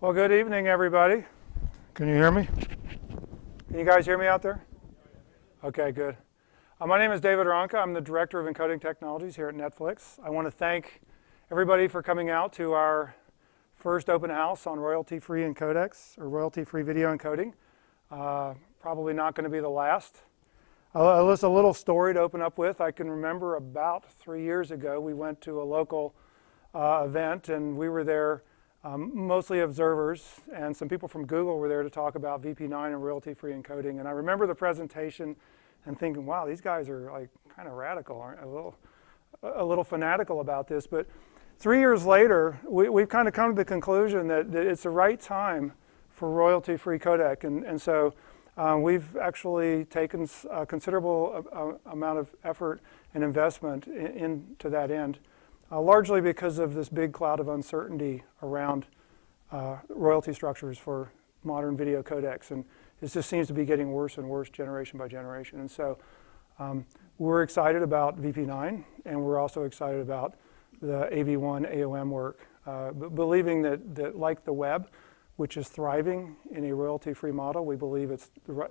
Well, good evening, everybody. Can you hear me? Can you guys hear me out there? Okay, good. My name is David Ronka. I'm the Director of Encoding Technologies here at Netflix. I want to thank everybody for coming out to our first open house on royalty-free encodecs, or royalty-free video encoding. Probably not going to be the last. Just a little story to open up with. I can remember about 3 years ago, we went to a local event, and we were there mostly observers, and some people from Google were there to talk about VP9 and royalty-free encoding. And I remember the presentation and thinking, wow, these guys are like kind of radical, aren't a little fanatical about this. But 3 years later, we've kind of come to the conclusion that it's the right time for royalty-free codec. And so we've actually taken a considerable amount of effort and investment into that end. Largely because of this big cloud of uncertainty around royalty structures for modern video codecs. And it just seems to be getting worse and worse generation by generation. And so we're excited about VP9, and we're also excited about the AV1 AOM work, believing that like the web, which is thriving in a royalty-free model, we believe it's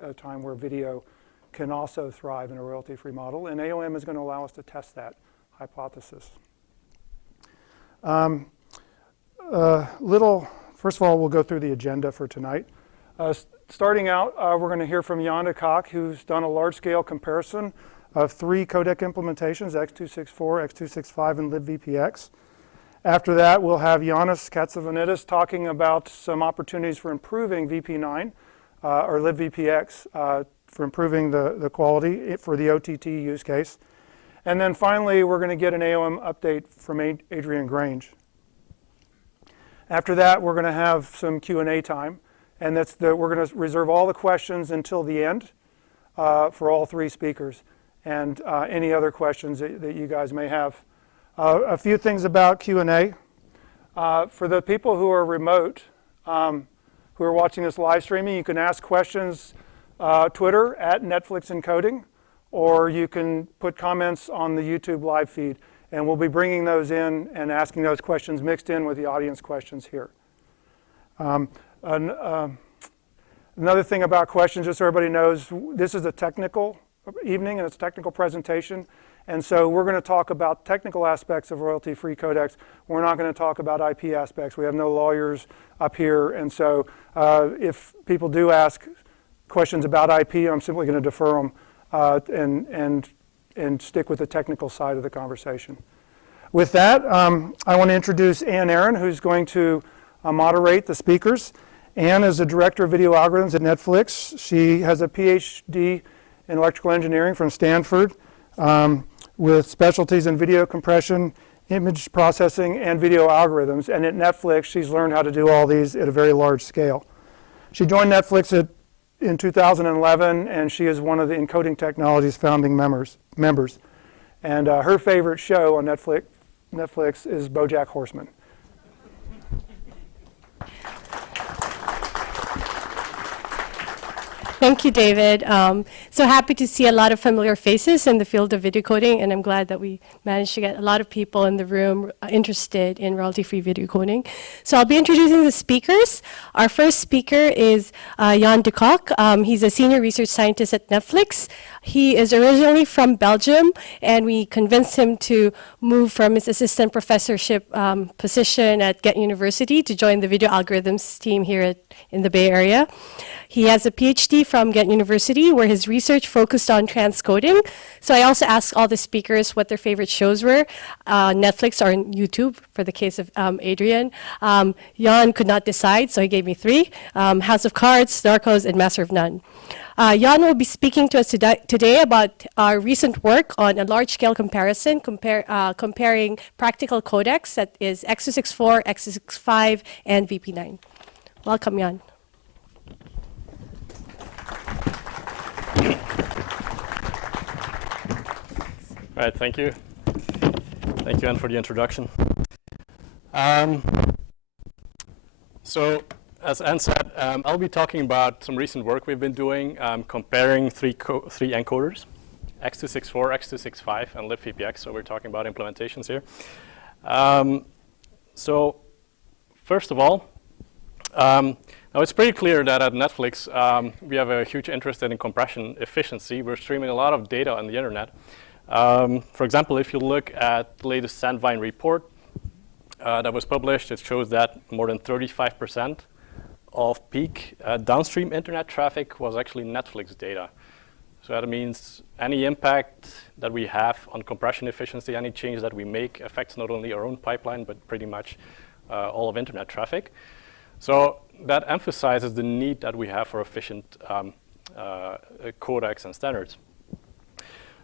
a time where video can also thrive in a royalty-free model. And AOM is going to allow us to test that hypothesis. First of all, we'll go through the agenda for tonight. Starting out, we're going to hear from Jan de Kock, who's done a large-scale comparison of 3 codec implementations, X264, X265, and libVPX. After that, we'll have Yannis Katsivanidis talking about some opportunities for improving VP9 or libVPX for improving the quality for the OTT use case. And then finally, we're going to get an AOM update from Adrian Grange. After that, we're going to have some Q&A time, and we're going to reserve all the questions until the end for all 3 speakers, and any other questions that you guys may have. A few things about Q&A. For the people who are remote, who are watching this live streaming, you can ask questions Twitter at Netflix Encoding, or you can put comments on the YouTube live feed, and we'll be bringing those in and asking those questions mixed in with the audience questions here. Another thing about questions, just so everybody knows, this is a technical evening and it's a technical presentation, and so we're going to talk about technical aspects of royalty-free codecs. We're not going to talk about IP aspects. We have no lawyers up here, and so if people do ask questions about IP, I'm simply going to defer them and stick with the technical side of the conversation. With that, I want to introduce Ann Aaron, who's going to moderate the speakers. Ann is the Director of Video Algorithms at Netflix. She has a PhD in electrical engineering from Stanford with specialties in video compression, image processing, and video algorithms. And at Netflix, she's learned how to do all these at a very large scale. She joined Netflix in 2011, and she is one of the Encoding Technologies founding members. And her favorite show on Netflix is BoJack Horseman. Thank you, David. So happy to see a lot of familiar faces in the field of video coding, and I'm glad that we managed to get a lot of people in the room interested in royalty-free video coding. So I'll be introducing the speakers. Our first speaker is Jan de Kock. He's a senior research scientist at Netflix. He is originally from Belgium, and we convinced him to move from his assistant professorship position at Ghent University to join the video algorithms team here in the Bay Area. He has a PhD from Ghent University, where his research focused on transcoding. So I also asked all the speakers what their favorite shows were, Netflix or YouTube, for the case of Adrian. Jan could not decide, so he gave me 3, House of Cards, Narcos, and Master of None. Jan will be speaking to us today about our recent work on a large-scale comparison, comparing practical codecs, that is X264, X265, and VP9. Welcome, Jan. All right, thank you. Thank you, Anne, for the introduction. So, as Anne said, I'll be talking about some recent work we've been doing, comparing three encoders, X264, X265, and libVPX. So we're talking about implementations here. So first of all, Now it's pretty clear that at Netflix we have a huge interest in compression efficiency. We're streaming a lot of data on the internet. For example, if you look at the latest Sandvine report that was published, it shows that more than 35% of peak downstream internet traffic was actually Netflix data. So that means any impact that we have on compression efficiency, any change that we make affects not only our own pipeline, but pretty much all of internet traffic. So that emphasizes the need that we have for efficient codecs and standards.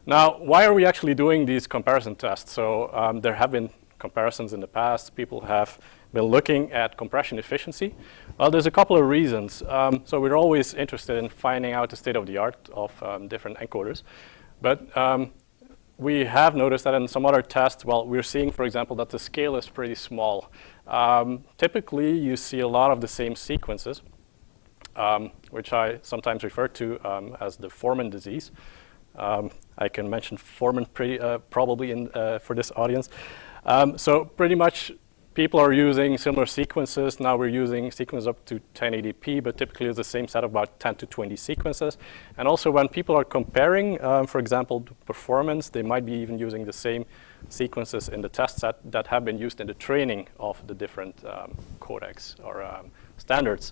Now, why are we actually doing these comparison tests? So there have been comparisons in the past. People have been looking at compression efficiency. Well, there's a couple of reasons. So we're always interested in finding out the state of the art of different encoders. But we have noticed that in some other tests, well, we're seeing, for example, that the scale is pretty small. Typically, you see a lot of the same sequences, which I sometimes refer to as the Foreman disease. I can mention Foreman probably for this audience. So pretty much people are using similar sequences. Now we're using sequences up to 1080p, but typically it's the same set of about 10 to 20 sequences. And also when people are comparing, for example, performance, they might be even using the same sequences in the test set that have been used in the training of the different codecs or standards.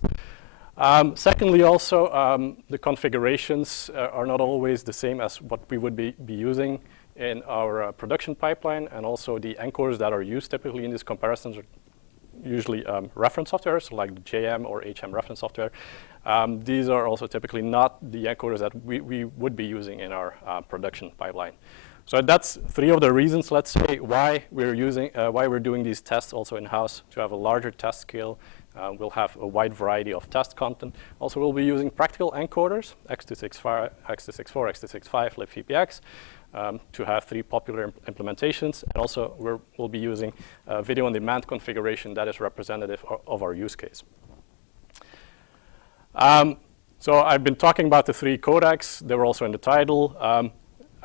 Secondly, also, the configurations are not always the same as what we would be using in our production pipeline, and also the encoders that are used typically in these comparisons are usually reference software, so like the JM or HM reference software. These are also typically not the encoders that we would be using in our production pipeline. So that's three of the reasons, let's say, why we're doing these tests also in-house, to have a larger test scale. We'll have a wide variety of test content. Also, we'll be using practical encoders, X264, X265, libvpx, to have three popular implementations. And also, we'll be using video on demand configuration that is representative of our use case. So I've been talking about the three codecs. They were also in the title.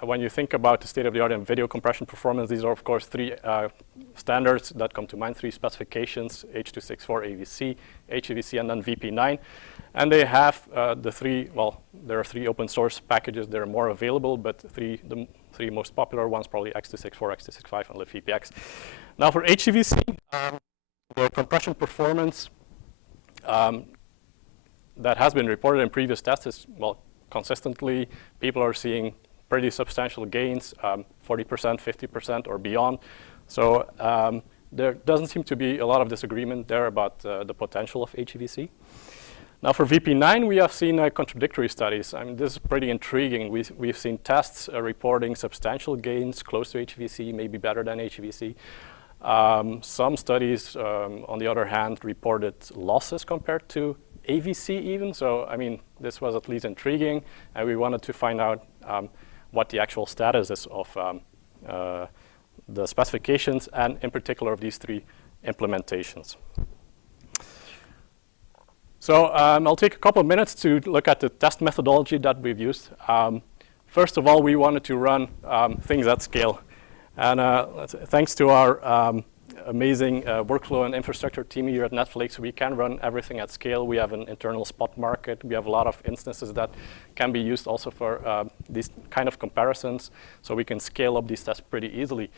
When you think about the state of the art in video compression performance, these are, of course, three standards that come to mind, three specifications: H.264 AVC, HEVC, and then VP9. And they have there are three open source packages. There are more available, but the three most popular ones, probably X264, X265, and libvpx. Now for HEVC, the compression performance that has been reported in previous tests is, well, consistently, people are seeing pretty substantial gains, 40%, 50%, or beyond. So there doesn't seem to be a lot of disagreement there about the potential of HEVC. Now for VP9, we have seen contradictory studies. I mean, this is pretty intriguing. We've seen tests reporting substantial gains close to HEVC, maybe better than HEVC. Some studies, on the other hand, reported losses compared to AVC even. So, I mean, this was at least intriguing, and we wanted to find out what the actual status is of the specifications, and in particular of these three implementations. So I'll take a couple of minutes to look at the test methodology that we've used. First of all, we wanted to run things at scale. And thanks to our amazing workflow and infrastructure team here at Netflix, we can run everything at scale. We have an internal spot market. We have a lot of instances that can be used also for these kind of comparisons, so we can scale up these tests pretty easily.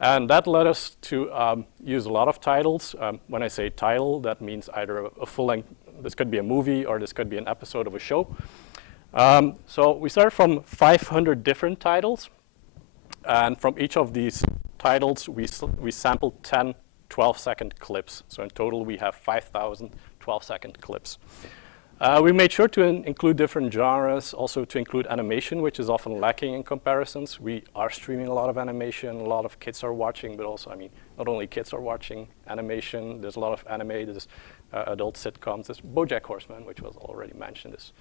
And that led us to use a lot of titles. When I say title, that means either a full-length, this could be a movie, or this could be an episode of a show. So we started from 500 different titles. And from each of these titles, we sampled 10 12-second clips. So in total, we have 5,000 12-second clips. We made sure to include different genres, also to include animation, which is often lacking in comparisons. We are streaming a lot of animation. A lot of kids are watching, but also, I mean, not only kids are watching animation. There's a lot of anime. There's adult sitcoms. There's BoJack Horseman, which was already mentioned, is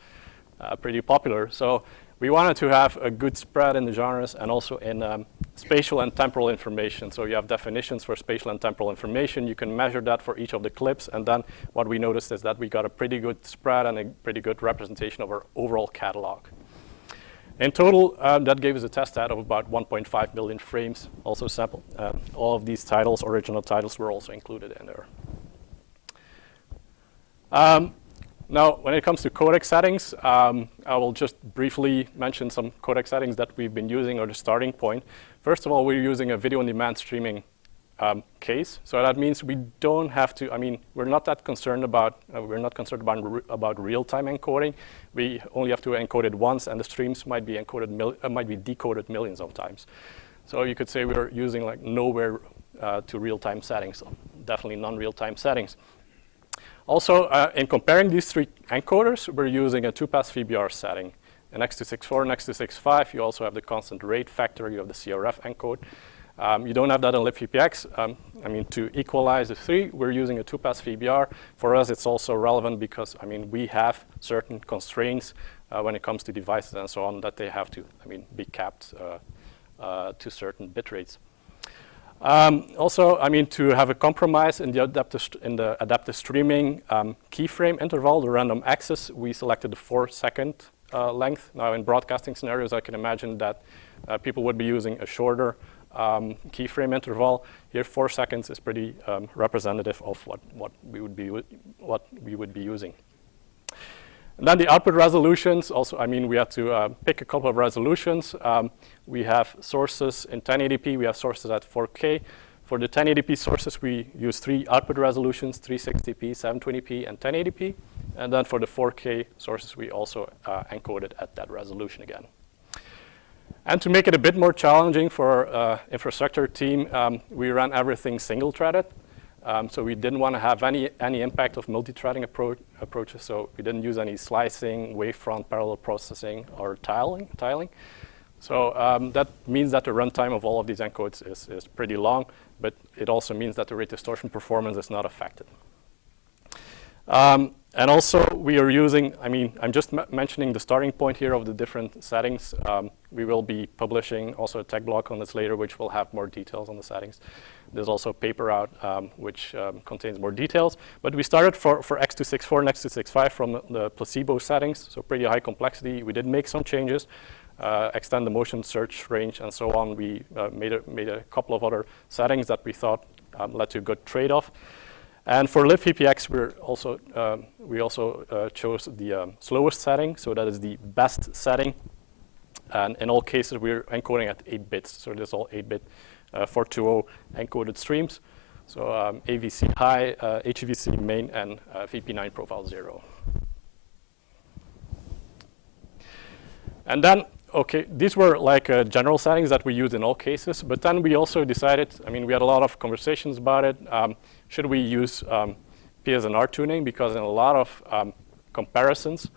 pretty popular. So we wanted to have a good spread in the genres and also in spatial and temporal information. So you have definitions for spatial and temporal information. You can measure that for each of the clips. And then what we noticed is that we got a pretty good spread and a pretty good representation of our overall catalog. In total, that gave us a test set of about 1.5 million frames. Also sample. All of these titles, original titles, were also included in there. Now, when it comes to codec settings, I will just briefly mention some codec settings that we've been using or the starting point. First of all, we're using a video-on-demand streaming case. So that means we don't have to, we're not that concerned about, about real-time encoding. We only have to encode it once, and the streams might be decoded millions of times. So you could say we're using like nowhere to real-time settings, definitely non-real-time settings. Also, in comparing these three encoders, we're using a 2-pass VBR setting. In X264 and X265, you also have the constant rate factor, you have the CRF encode. You don't have that on libVPX. To equalize the three, we're using a 2-pass VBR. For us, it's also relevant because, we have certain constraints when it comes to devices and so on that they have to, be capped to certain bit rates. Also, to have a compromise in the adaptive streaming keyframe interval, the random access, we selected the 4-second length. Now, in broadcasting scenarios, I can imagine that people would be using a shorter keyframe interval. Here, 4 seconds is pretty representative of what we would be using. And then the output resolutions. Also, we have to pick a couple of resolutions. We have sources in 1080p. We have sources at 4K. For the 1080p sources, we use 3 output resolutions: 360p, 720p, and 1080p. And then for the 4K sources, we also encode it at that resolution again. And to make it a bit more challenging for our infrastructure team, we ran everything single-threaded. So we didn't want to have any impact of multi-threading approaches. So we didn't use any slicing, wavefront parallel processing, or tiling. So that means that the runtime of all of these encodes is pretty long, but it also means that the rate distortion performance is not affected. And also, we are using, I'm just mentioning the starting point here of the different settings. We will be publishing also a tech blog on this later, which will have more details on the settings. There's also a paper out which contains more details. But we started for X264 and X265 from the placebo settings, so pretty high complexity. We did make some changes, extend the motion search range, and so on. We made a couple of other settings that we thought led to a good trade-off. And for libVPX, we also chose the slowest setting, so that is the best setting. And in all cases, we're encoding at 8 bits, so this is all 8-bit 420 encoded streams. So AVC high, HEVC main, and VP9 profile 0. And then, okay, these were like general settings that we used in all cases, but then we also decided, we had a lot of conversations about it. Should we use PSNR tuning? Because in a lot of comparisons,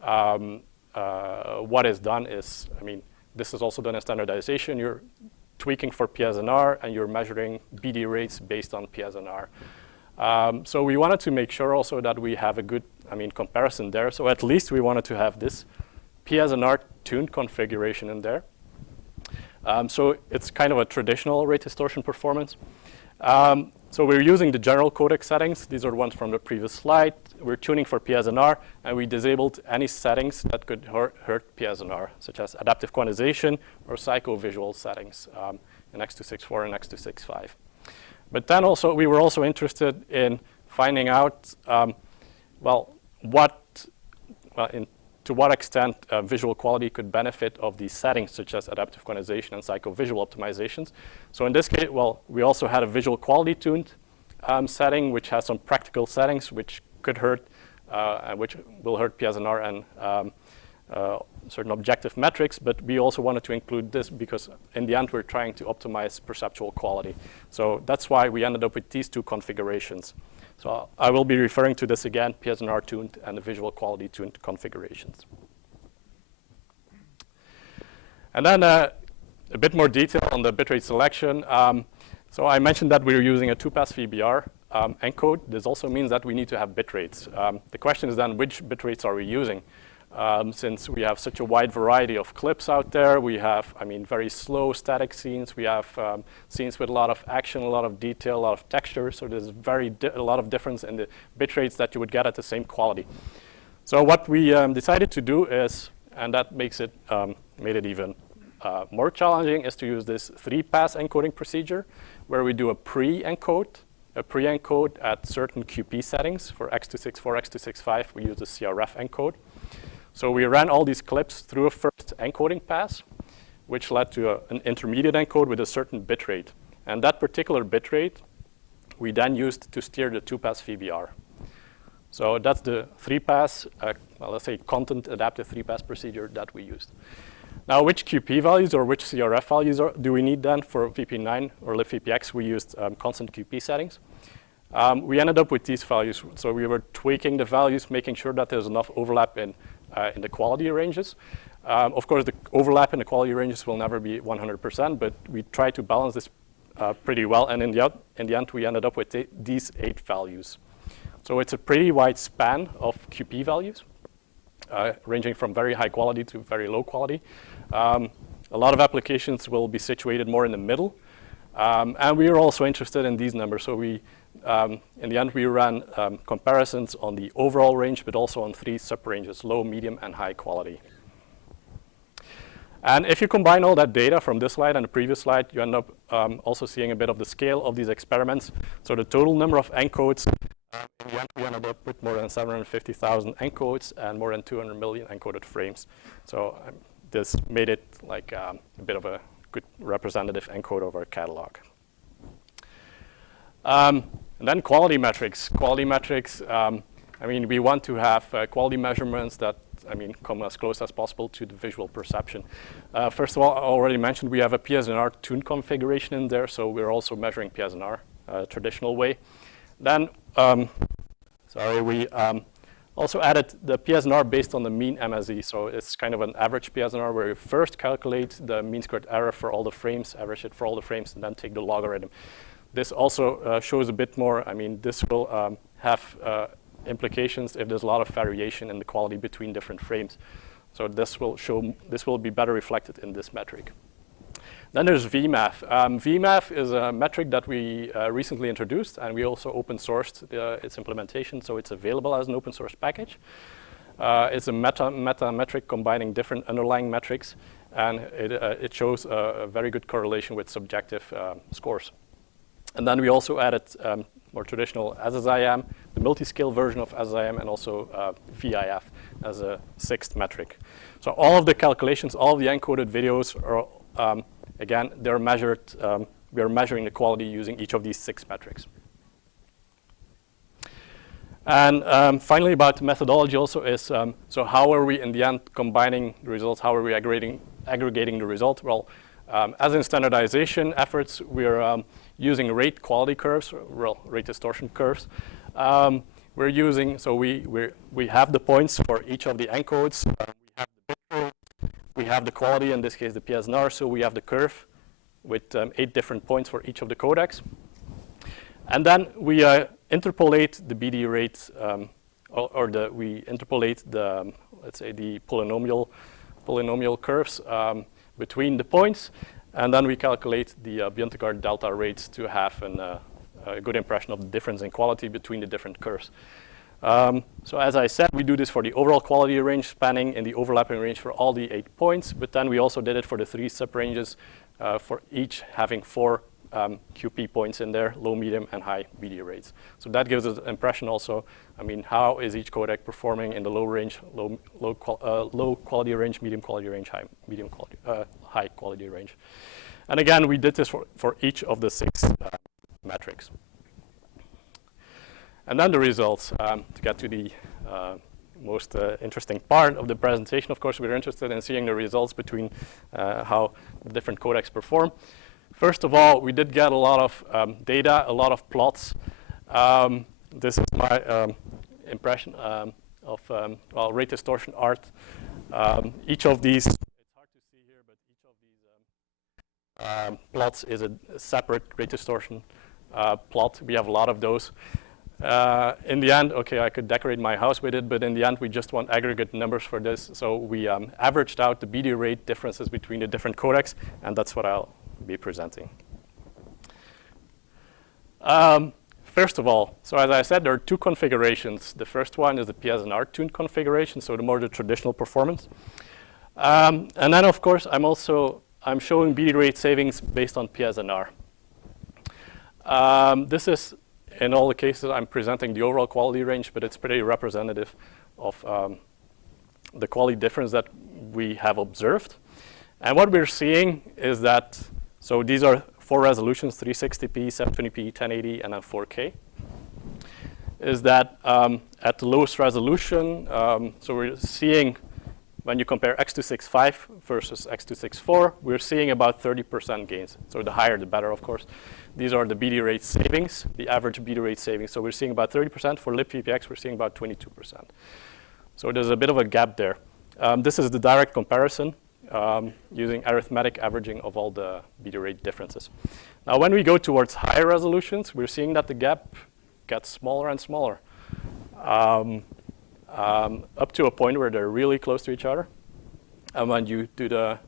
what is done is, this is also done in standardization. You're tweaking for PSNR, and you're measuring BD rates based on PSNR. So we wanted to make sure also that we have a good, comparison there. So at least we wanted to have this PSNR tuned configuration in there. So it's kind of a traditional rate distortion performance. So we're using the general codec settings. These are the ones from the previous slide. We're tuning for PSNR, and we disabled any settings that could hurt PSNR, such as adaptive quantization or psychovisual settings in X264 and X265. But then also, we were also interested in finding out, to what extent visual quality could benefit of these settings, such as adaptive quantization and psychovisual optimizations. So in this case, we also had a visual quality tuned setting, which has some practical settings which could hurt, which will hurt PSNR and certain objective metrics. But we also wanted to include this because in the end, we're trying to optimize perceptual quality. So that's why we ended up with these two configurations. So I will be referring to this again, PSNR tuned and the visual quality tuned configurations. And then a bit more detail on the bitrate selection. So I mentioned that we're using a 2-pass VBR encode. This also means that we need to have bitrates. The question is then, which bitrates are we using? Since we have such a wide variety of clips out there, we have, very slow static scenes. We have scenes with a lot of action, a lot of detail, a lot of texture. So there's a lot of difference in the bit rates that you would get at the same quality. So what we decided to do is, and that makes it made it even more challenging, is to use this 3-pass encoding procedure, where we do a pre-encode a pre-encode at certain QP settings. For X264, X265, we use the CRF encode. So we ran all these clips through a first encoding pass, which led to an intermediate encode with a certain bit rate. And that particular bit rate we then used to steer the 2-pass VBR. So that's the 3-pass, well, let's say content adaptive 3-pass procedure that we used. Now, which QP values or which CRF values do we need then for VP9 or libVPX? We used constant QP settings. We ended up with these values. So we were tweaking the values, making sure that there's enough overlap in the quality ranges. Of course, the overlap in the quality ranges will never be 100%, but we try to balance this pretty well. And in the end, we ended up with these 8 values. So it's a pretty wide span of QP values, ranging from very high quality to very low quality. A lot of applications will be situated more in the middle. And we are also interested in these numbers. So we, in the end, we ran comparisons on the overall range, but also on 3 sub-ranges, low, medium, and high quality. And if you combine all that data from this slide and the previous slide, you end up also seeing a bit of the scale of these experiments. So the total number of encodes, in the end, we ended up with more than 750,000 encodes and more than 200 million encoded frames. So this made it like a bit of a good representative encode of our catalog. And then quality metrics. Quality metrics, I mean, we want to have quality measurements that, I mean, come as close as possible to the visual perception. First of all, I already mentioned we have a PSNR tune configuration in there, so we're also measuring PSNR traditional way. Then, we also added the PSNR based on the mean MSE. So it's kind of an average PSNR where you first calculate the mean squared error for all the frames, average it for all the frames, and then take the logarithm. This also shows a bit more. I mean, this will have implications if there's a lot of variation in the quality between different frames. So this will be better reflected in this metric. Then there's VMAF. VMAF is a metric that we recently introduced, and we also open sourced its implementation, so it's available as an open source package. It's a meta metric combining different underlying metrics, and it shows a very good correlation with subjective scores. And then we also added more traditional SSIM, the multi-scale version of SSIM, and also VIF as a 6th metric. So all of the calculations, all of the encoded videos are again, they're measured, we are measuring the quality using each of these 6 metrics. And finally, about the methodology also is, so how are we in the end combining the results? How are we aggregating the result? Well, as in standardization efforts, we're using rate quality curves, well, rate distortion curves. We're using, so we have the points for each of the encodes. We have the bit rate. We have the quality, in this case the PSNR, so we have the curve with 8 different points for each of the codecs. And then we interpolate the BD rate, we interpolate the, let's say, the polynomial curves between the points, and then we calculate the Bjørntegard delta rates to have a good impression of the difference in quality between the different curves. So as I said, we do this for the overall quality range spanning in the overlapping range for all the 8 points, but then we also did it for the 3 sub-ranges for each having 4 QP points in there, low, medium, and high BD rates. So that gives us an impression also, I mean, how is each codec performing in the low range, low quality range, medium quality range, high quality range. And again, we did this for each of the 6 metrics. And then the results, to get to the most interesting part of the presentation. Of course, we're interested in seeing the results between how the different codecs perform. First of all, we did get a lot of data, a lot of plots. This is my impression of well, rate distortion art. Each of these, it's hard to see here, but each of these plots is a separate rate distortion plot. We have a lot of those. In the end, okay, I could decorate my house with it, but in the end, we just want aggregate numbers for this. So we averaged out the BD rate differences between the different codecs, and that's what I'll be presenting. First of all, so as I said, there are 2 configurations. The first one is the PSNR tuned configuration, so the more the traditional performance. And then, of course, I'm showing BD rate savings based on PSNR. This is in all the cases, I'm presenting the overall quality range, but it's pretty representative of the quality difference that we have observed. And what we're seeing is that, so these are 4 resolutions, 360p, 720p, 1080, and then 4K, is that at the lowest resolution, so we're seeing, when you compare X265 versus X264, we're seeing about 30% gains. So the higher, the better, of course. These are the BD rate savings, the average BD rate savings. So we're seeing about 30%. For libVPX, we're seeing about 22%. So there's a bit of a gap there. This is the direct comparison using arithmetic averaging of all the BD rate differences. Now, when we go towards higher resolutions, we're seeing that the gap gets smaller and smaller, up to a point where they're really close to each other. And when you do the,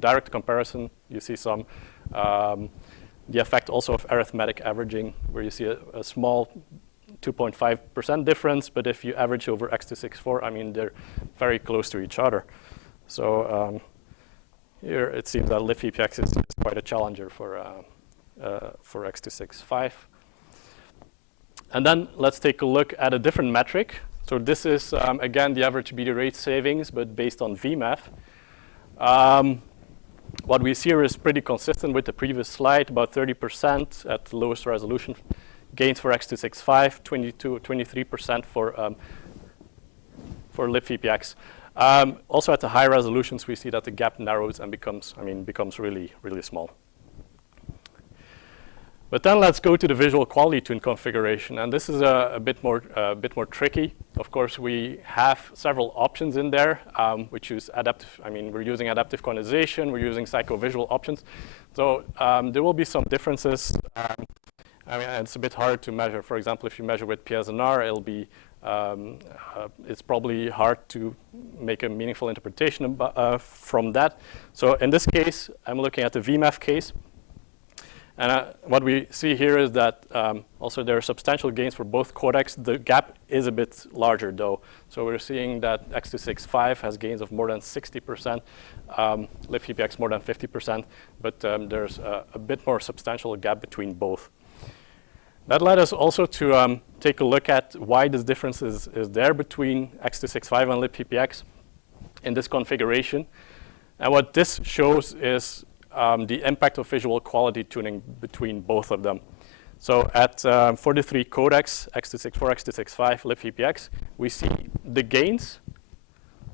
direct comparison, you see some, the effect also of arithmetic averaging, where you see a small 2.5% difference, but if you average over X264, they're very close to each other. So here it seems that libVPX is quite a challenger for X265. And then let's take a look at a different metric. So this is, again, the average BD rate savings, but based on VMAF. What we see here is pretty consistent with the previous slide, about 30% at the lowest resolution gains for X265, 23% for libVPX. Also at the high resolutions, we see that the gap narrows and becomes really, really small. But then let's go to the visual quality tune configuration, and this is a bit more tricky. Of course, we have several options in there. We choose adaptive. We're using adaptive quantization. We're using psychovisual options. So there will be some differences. It's a bit hard to measure. For example, if you measure with PSNR, it'll be it's probably hard to make a meaningful interpretation from that. So in this case, I'm looking at the VMAF case. And what we see here is that also there are substantial gains for both codecs. The gap is a bit larger, though. So we're seeing that X265 has gains of more than 60%, libVPX more than 50%, but there's a bit more substantial gap between both. That led us also to take a look at why this difference is there between X265 and libVPX in this configuration. And what this shows is the impact of visual quality tuning between both of them. So at 43 codecs, X264, X265, libVPX, we see the gains.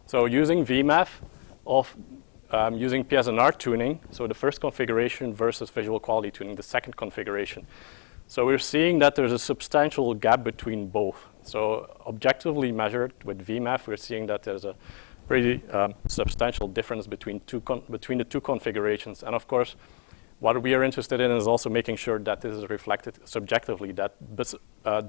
So using VMAF of using PSNR tuning, so the first configuration versus visual quality tuning, the second configuration. So we're seeing that there's a substantial gap between both. So objectively measured with VMAF, we're seeing that there's a pretty substantial difference between the two configurations. And of course, what we are interested in is also making sure that this is reflected subjectively, that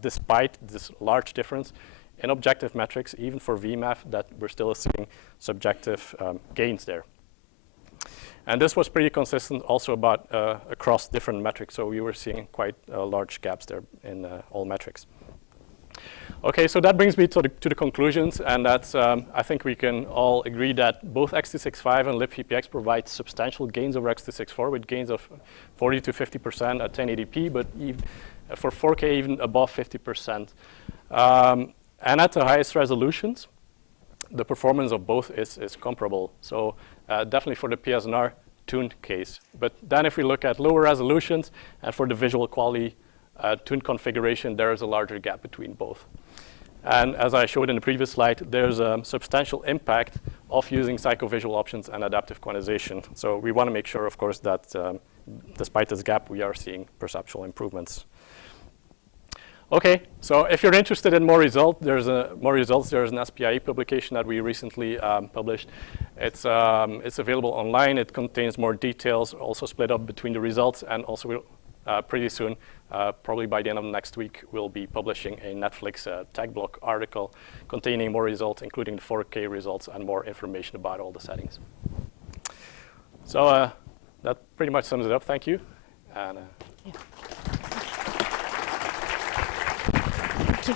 despite this large difference in objective metrics, even for VMAF, that we're still seeing subjective gains there. And this was pretty consistent also about across different metrics. So we were seeing quite large gaps there in all metrics. Okay, so that brings me to the conclusions, and that's, I think we can all agree that both X265 and libVPX provide substantial gains over X264 with gains of 40 to 50% at 1080p, but for 4K even above 50%. And at the highest resolutions, the performance of both is comparable. So definitely for the PSNR tuned case. But then if we look at lower resolutions and for the visual quality tuned configuration, there is a larger gap between both. And as I showed in the previous slide, there's a substantial impact of using psychovisual options and adaptive quantization. So we want to make sure, of course, that despite this gap, we are seeing perceptual improvements. Okay, so if you're interested in more results, there's an SPIE publication that we recently published. It's available online. It contains more details, also split up between the results, and also pretty soon, probably by the end of next week, we'll be publishing a Netflix tech block article containing more results, including the 4K results and more information about all the settings. So that pretty much sums it up. Thank you. And, yeah. Thank you.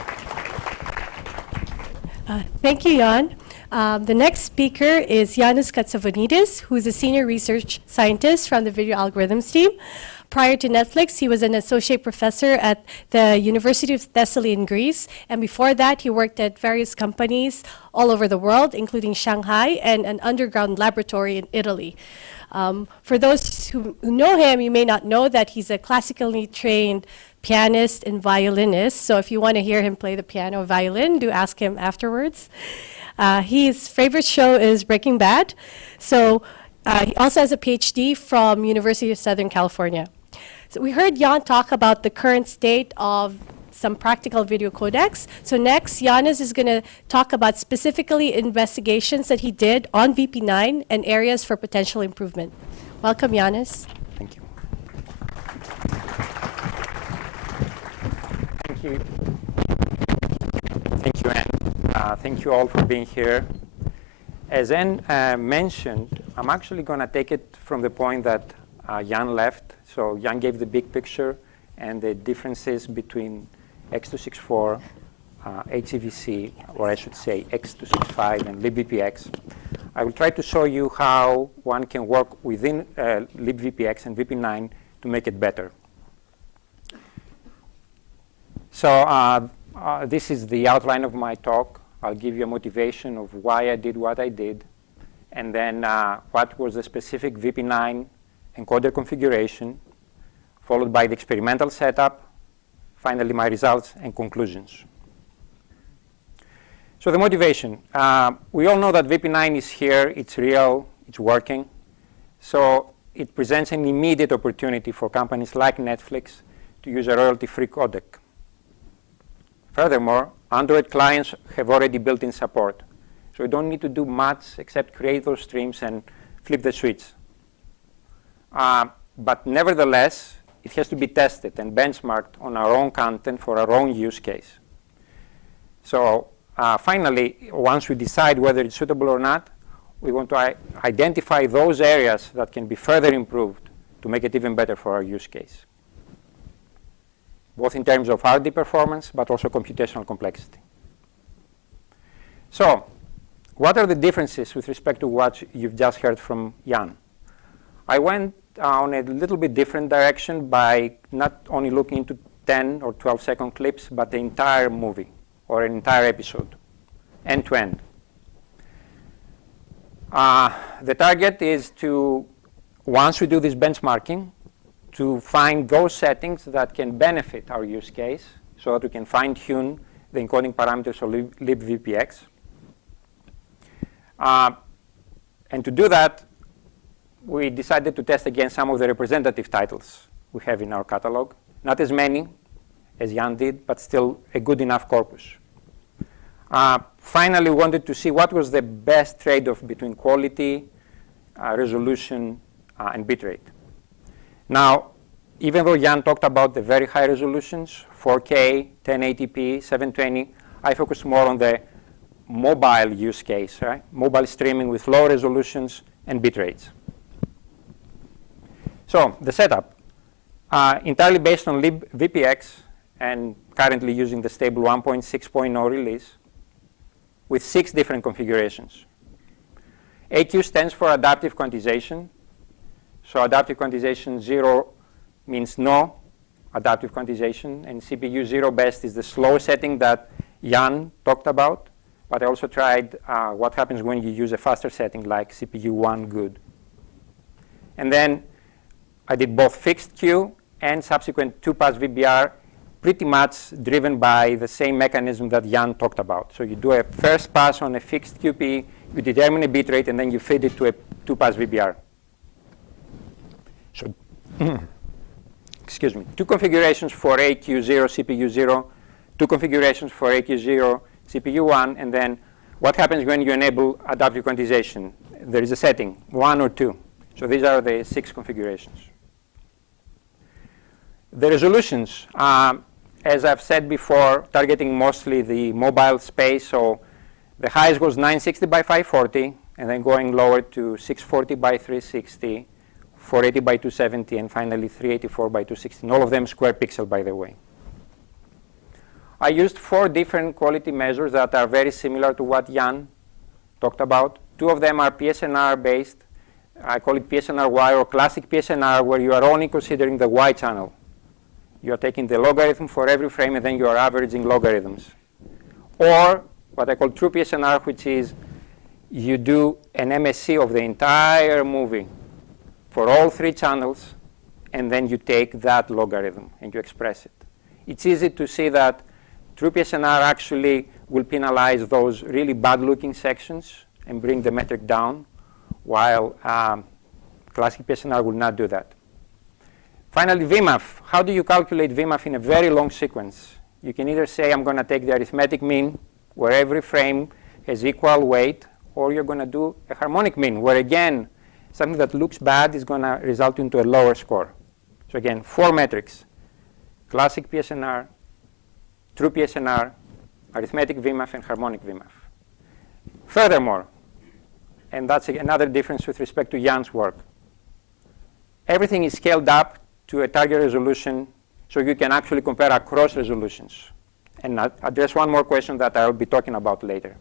Thank you, Jan. The next speaker is Yannis Katsavonidis, who is a senior research scientist from the video algorithms team. Prior to Netflix, he was an associate professor at the University of Thessaly in Greece. And before that, he worked at various companies all over the world, including Shanghai and an underground laboratory in Italy. For those who know him, you may not know that he's a classically trained pianist and violinist. So if you want to hear him play the piano or violin, do ask him afterwards. His favorite show is Breaking Bad. So he also has a PhD from University of Southern California. So we heard Jan talk about the current state of some practical video codecs. So next, Janis is going to talk about specifically investigations that he did on VP9 and areas for potential improvement. Welcome, Janis. Thank you. Thank you. Thank you, Anne. Thank you all for being here. As Anne mentioned, I'm actually going to take it from the point that Jan left. So Jan gave the big picture and the differences between X264, HEVC, or I should say X265 and libVPX. I will try to show you how one can work within libVPX and VP9 to make it better. So this is the outline of my talk. I'll give you a motivation of why I did what I did, and then what was the specific VP9 encoder configuration, followed by the experimental setup, finally my results and conclusions. So the motivation. We all know that VP9 is here, it's real, it's working. So it presents an immediate opportunity for companies like Netflix to use a royalty-free codec. Furthermore, Android clients have already built-in support. So we don't need to do much except create those streams and flip the switch. But nevertheless, it has to be tested and benchmarked on our own content for our own use case. So finally, once we decide whether it's suitable or not, we want to identify those areas that can be further improved to make it even better for our use case, both in terms of RD performance, but also computational complexity. So what are the differences with respect to what you've just heard from Jan? I went on a little bit different direction by not only looking into 10 or 12-second clips, but the entire movie or an entire episode, end to end. The target is to, once we do this benchmarking, to find those settings that can benefit our use case so that we can fine-tune the encoding parameters of libVPX. And to do that, we decided to test against some of the representative titles we have in our catalog. Not as many as Jan did, but still a good enough corpus. Finally, we wanted to see what was the best trade-off between quality, resolution, and bitrate. Now, even though Jan talked about the very high resolutions, 4K, 1080p, 720, I focused more on the mobile use case, right? Mobile streaming with low resolutions and bit rates. So the setup, entirely based on libVPX and currently using the stable 1.6.0 release with 6 different configurations. AQ stands for adaptive quantization. So adaptive quantization 0 means no adaptive quantization, and CPU 0 best is the slow setting that Jan talked about, but I also tried what happens when you use a faster setting like CPU 1 good. And then I did both fixed queue and subsequent 2-pass VBR, pretty much driven by the same mechanism that Jan talked about. So you do a first pass on a fixed QP, you determine a bit rate, and then you feed it to a 2-pass VBR. So, excuse me, 2 configurations for AQ0, CPU 0, 2 configurations for AQ0, CPU 1, and then what happens when you enable adaptive quantization? There is a setting, 1 or 2. So these are the 6 configurations. The resolutions, as I've said before, targeting mostly the mobile space. So the highest was 960 by 540, and then going lower to 640 by 360, 480 by 270, and finally 384 by 216. All of them square pixel, by the way. I used 4 different quality measures that are very similar to what Jan talked about. 2 of them are PSNR based. I call it PSNR-Y or classic PSNR, where you are only considering the Y channel. You are taking the logarithm for every frame, and then you are averaging logarithms. Or what I call true PSNR, which is you do an MSC of the entire movie for all 3 channels, and then you take that logarithm and you express it. It's easy to see that true PSNR actually will penalize those really bad-looking sections and bring the metric down, while classic PSNR will not do that. Finally, VMAF. How do you calculate VMAF in a very long sequence? You can either say I'm going to take the arithmetic mean, where every frame has equal weight, or you're going to do a harmonic mean, where again, something that looks bad is going to result into a lower score. So again, 4 metrics: classic PSNR, true PSNR, arithmetic VMAF, and harmonic VMAF. Furthermore, and that's another difference with respect to Jan's work, everything is scaled up to a target resolution, so you can actually compare across resolutions and address one more question that I'll be talking about later.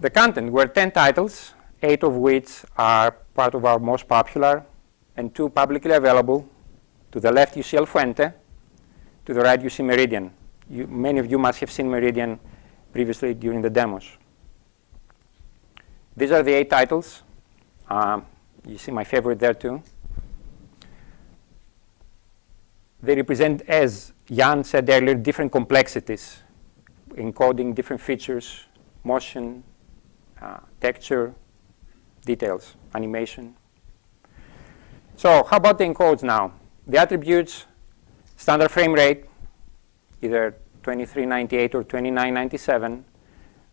The content were 10 titles, 8 of which are part of our most popular, and 2 publicly available. To the left, you see El Fuente. To the right, you see Meridian. Many of you must have seen Meridian previously during the demos. These are the 8 titles. You see my favorite there, too. They represent, as Jan said earlier, different complexities, encoding different features, motion, texture, details, animation. So how about the encodes now? The attributes: standard frame rate, either 2398 or 2997,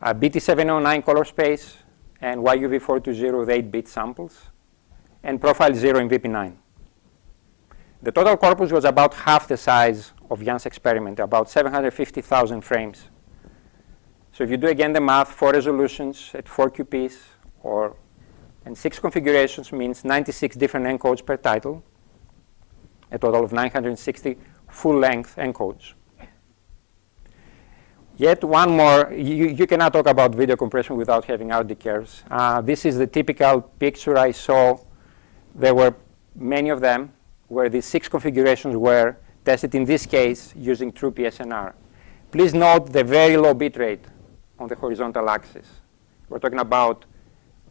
BT709 color space, and YUV420 with 8-bit samples, and profile 0 in VP9. The total corpus was about half the size of Jan's experiment, about 750,000 frames. So if you do again the math, 4 resolutions at 4 QPs, and 6 configurations means 96 different encodes per title, a total of 960 full-length encodes. Yet one more, you cannot talk about video compression without having RD curves. This is the typical picture I saw. There were many of them where these 6 configurations were tested, in this case, using true PSNR. Please note the very low bit rate on the horizontal axis. We're talking about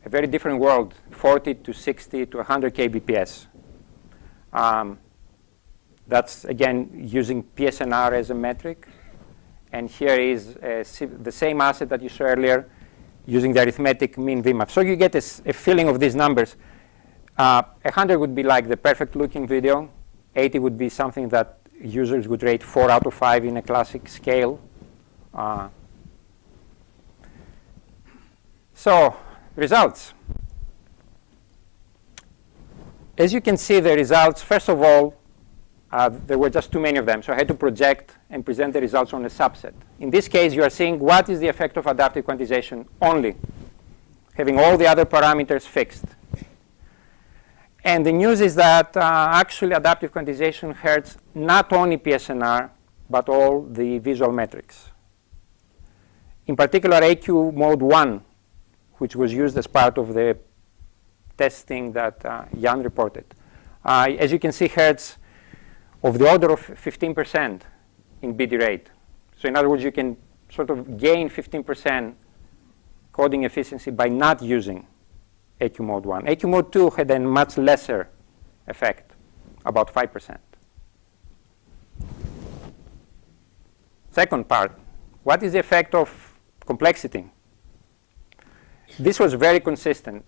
a very different world, 40 to 60 to 100 kbps. That's, again, using PSNR as a metric. And here is the same asset that you saw earlier using the arithmetic mean VMAF. So you get a feeling of these numbers. 100 would be like the perfect looking video. 80 would be something that users would rate 4 out of 5 in a classic scale. So results. As you can see, the results, first of all, there were just too many of them, so I had to project and present the results on a subset. In this case, you are seeing what is the effect of adaptive quantization only, having all the other parameters fixed. And the news is that actually adaptive quantization hurts not only PSNR, but all the visual metrics. In particular, AQ mode 1, which was used as part of the testing that Jan reported. As you can see, hurts of the order of 15% in BD rate. So in other words, you can sort of gain 15% coding efficiency by not using AQ mode 1. AQ mode 2 had a much lesser effect, about 5%. Second part, what is the effect of complexity? This was very consistent.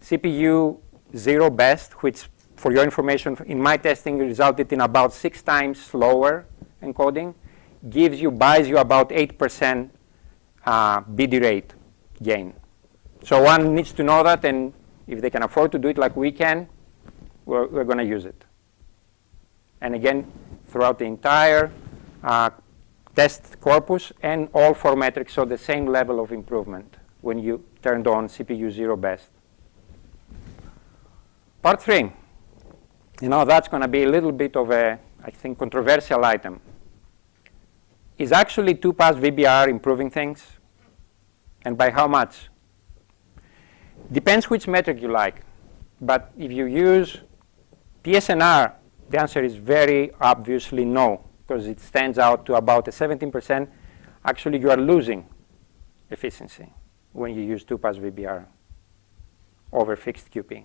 CPU 0 best, which for your information, in my testing resulted in about 6 times slower encoding, buys you about 8% BD rate gain. So one needs to know that, and if they can afford to do it like we can, we're going to use it. And again, throughout the entire test corpus and all 4 metrics saw the same level of improvement when you turned on CPU 0 best. Part 3. That's going to be a little bit of a, I think, controversial item. Is actually 2-pass VBR improving things? And by how much? Depends which metric you like. But if you use PSNR, the answer is very obviously no, because it stands out to about a 17%. Actually, you are losing efficiency when you use 2-pass VBR over fixed QP.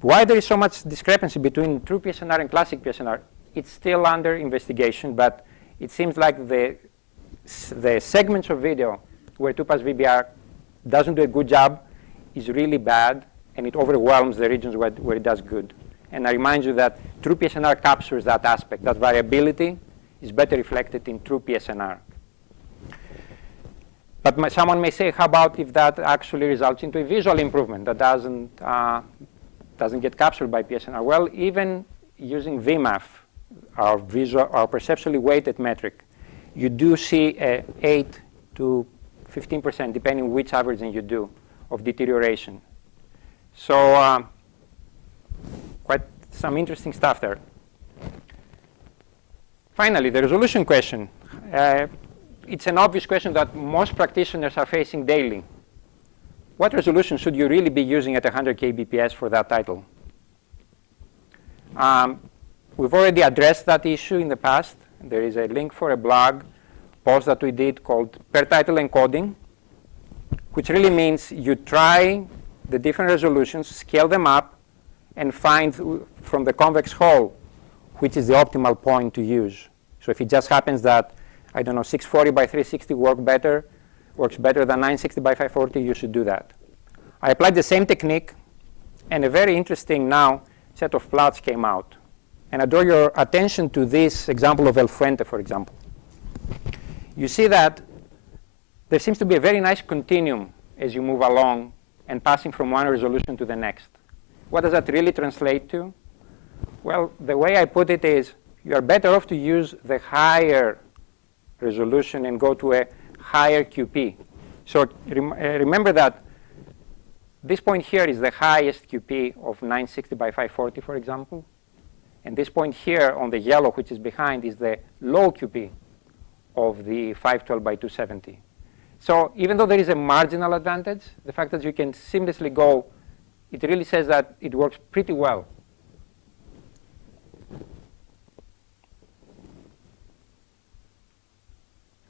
Why there is so much discrepancy between true PSNR and classic PSNR? It's still under investigation, but it seems like the segments of video where 2-pass VBR doesn't do a good job is really bad, and it overwhelms the regions where it does good. And I remind you that true PSNR captures that aspect. That variability is better reflected in true PSNR. But someone may say, how about if that actually results into a visual improvement that doesn't get captured by PSNR? Well, even using VMAF, our perceptually weighted metric, you do see a 8 to 15%, depending which averaging you do, of deterioration. So quite some interesting stuff there. Finally, the resolution question. It's an obvious question that most practitioners are facing daily. What resolution should you really be using at 100 kbps for that title? We've already addressed that issue in the past. There is a link for a blog post that we did called Per Title Encoding, which really means you try the different resolutions, scale them up, and find from the convex hull which is the optimal point to use. So if it just happens that, I don't know, 640 by 360 works better than 960 by 540, you should do that. I applied the same technique, and a very interesting now set of plots came out. And I draw your attention to this example of El Fuente, for example. You see that there seems to be a very nice continuum as you move along and passing from one resolution to the next. What does that really translate to? Well, the way I put it is you are better off to use the higher resolution and go to a higher QP. So remember that this point here is the highest QP of 960 by 540, for example. And this point here on the yellow, which is behind, is the low QP of the 512 by 270. So even though there is a marginal advantage, the fact that you can seamlessly go, it really says that it works pretty well.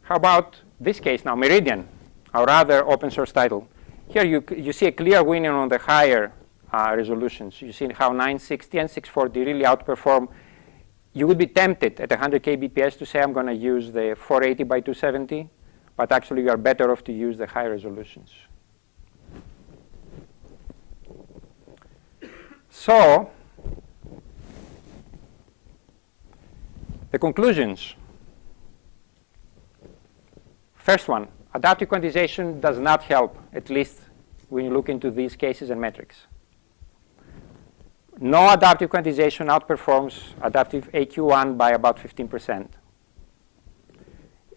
How about this case now, Meridian, our other open source title? Here you see a clear winner on the higher resolutions. You see how 960 and 640 really outperform. You would be tempted at 100 kbps to say, I'm going to use the 480 by 270, but actually you are better off to use the high resolutions. So the conclusions. First one, adaptive quantization does not help, at least when you look into these cases and metrics. No adaptive quantization outperforms adaptive AQ1 by about 15%.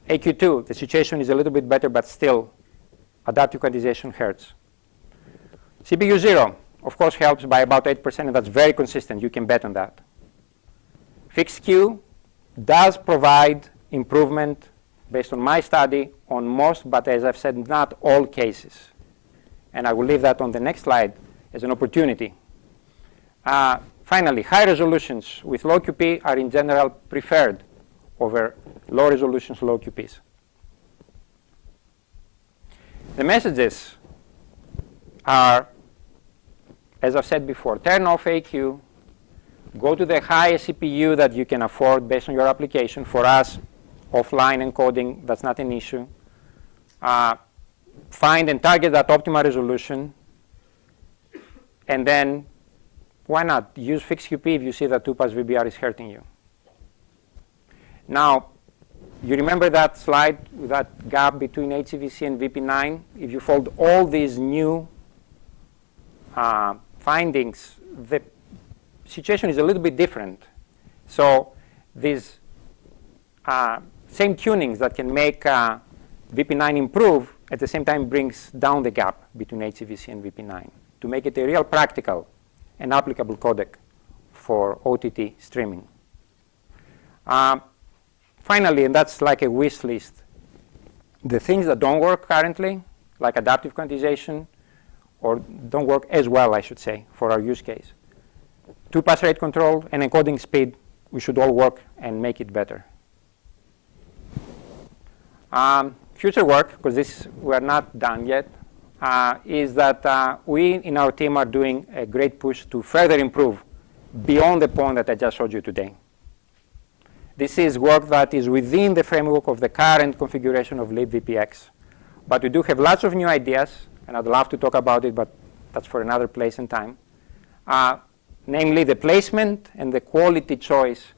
AQ2, the situation is a little bit better, but still, adaptive quantization hurts. CPU 0, of course, helps by about 8%, and that's very consistent. You can bet on that. Fixed Q does provide improvement based on my study on most, but as I've said, not all cases. And I will leave that on the next slide as an opportunity. Finally, high resolutions with low QP are in general preferred over low resolutions, low QPs. The messages are, as I've said before, turn off AQ, go to the highest CPU that you can afford based on your application. For us, offline encoding, that's not an issue. Find and target that optimal resolution, and then why not use fixed QP if you see that 2-pass VBR is hurting you. Now, you remember that slide with that gap between HCVC and VP9? If you fold all these new findings, the situation is a little bit different. So these same tunings that can make VP9 improve at the same time brings down the gap between HCVC and VP9 to make it a real practical and applicable codec for OTT streaming. Finally, and that's like a wish list, the things that don't work currently, like adaptive quantization, or don't work as well, I should say, for our use case. 2-pass rate control and encoding speed, we should all work and make it better. Future work, because this we're not done yet, is that we in our team are doing a great push to further improve beyond the point that I just showed you today. This is work that is within the framework of the current configuration of libVPX. But we do have lots of new ideas, and I'd love to talk about it, but that's for another place and time. Namely, the placement and the quality choice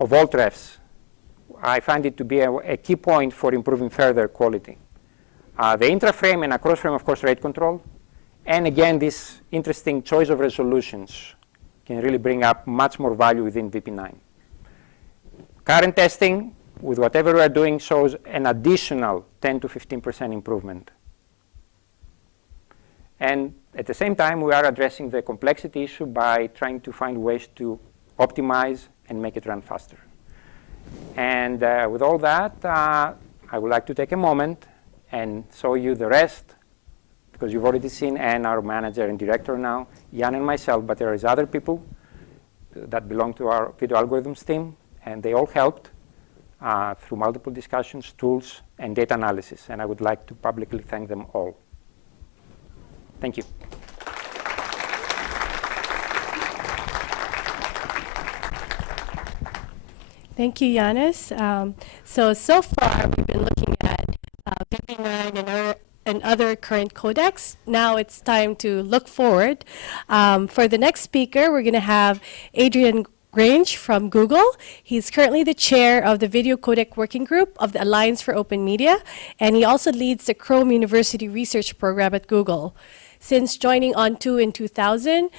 of alt refs. I find it to be a key point for improving further quality. The intra-frame and across-frame, of course, rate control. And again, this interesting choice of resolutions can really bring up much more value within VP9. Current testing, with whatever we are doing, shows an additional 10 to 15% improvement. And at the same time, we are addressing the complexity issue by trying to find ways to optimize and make it run faster. And with all that, I would like to take a moment and show you the rest, because you've already seen Anne, our manager and director now, Jan and myself, but there is other people that belong to our video algorithms team, and they all helped through multiple discussions, tools, and data analysis. And I would like to publicly thank them all. Thank you. Thank you, Yannis. So far, we've been looking at VP9 and other current codecs. Now it's time to look forward. For the next speaker, we're going to have Adrian Grange from Google. He's currently the chair of the Video Codec Working Group of the Alliance for Open Media, and he also leads the Chrome University Research Program at Google. Since joining On2 in 2000,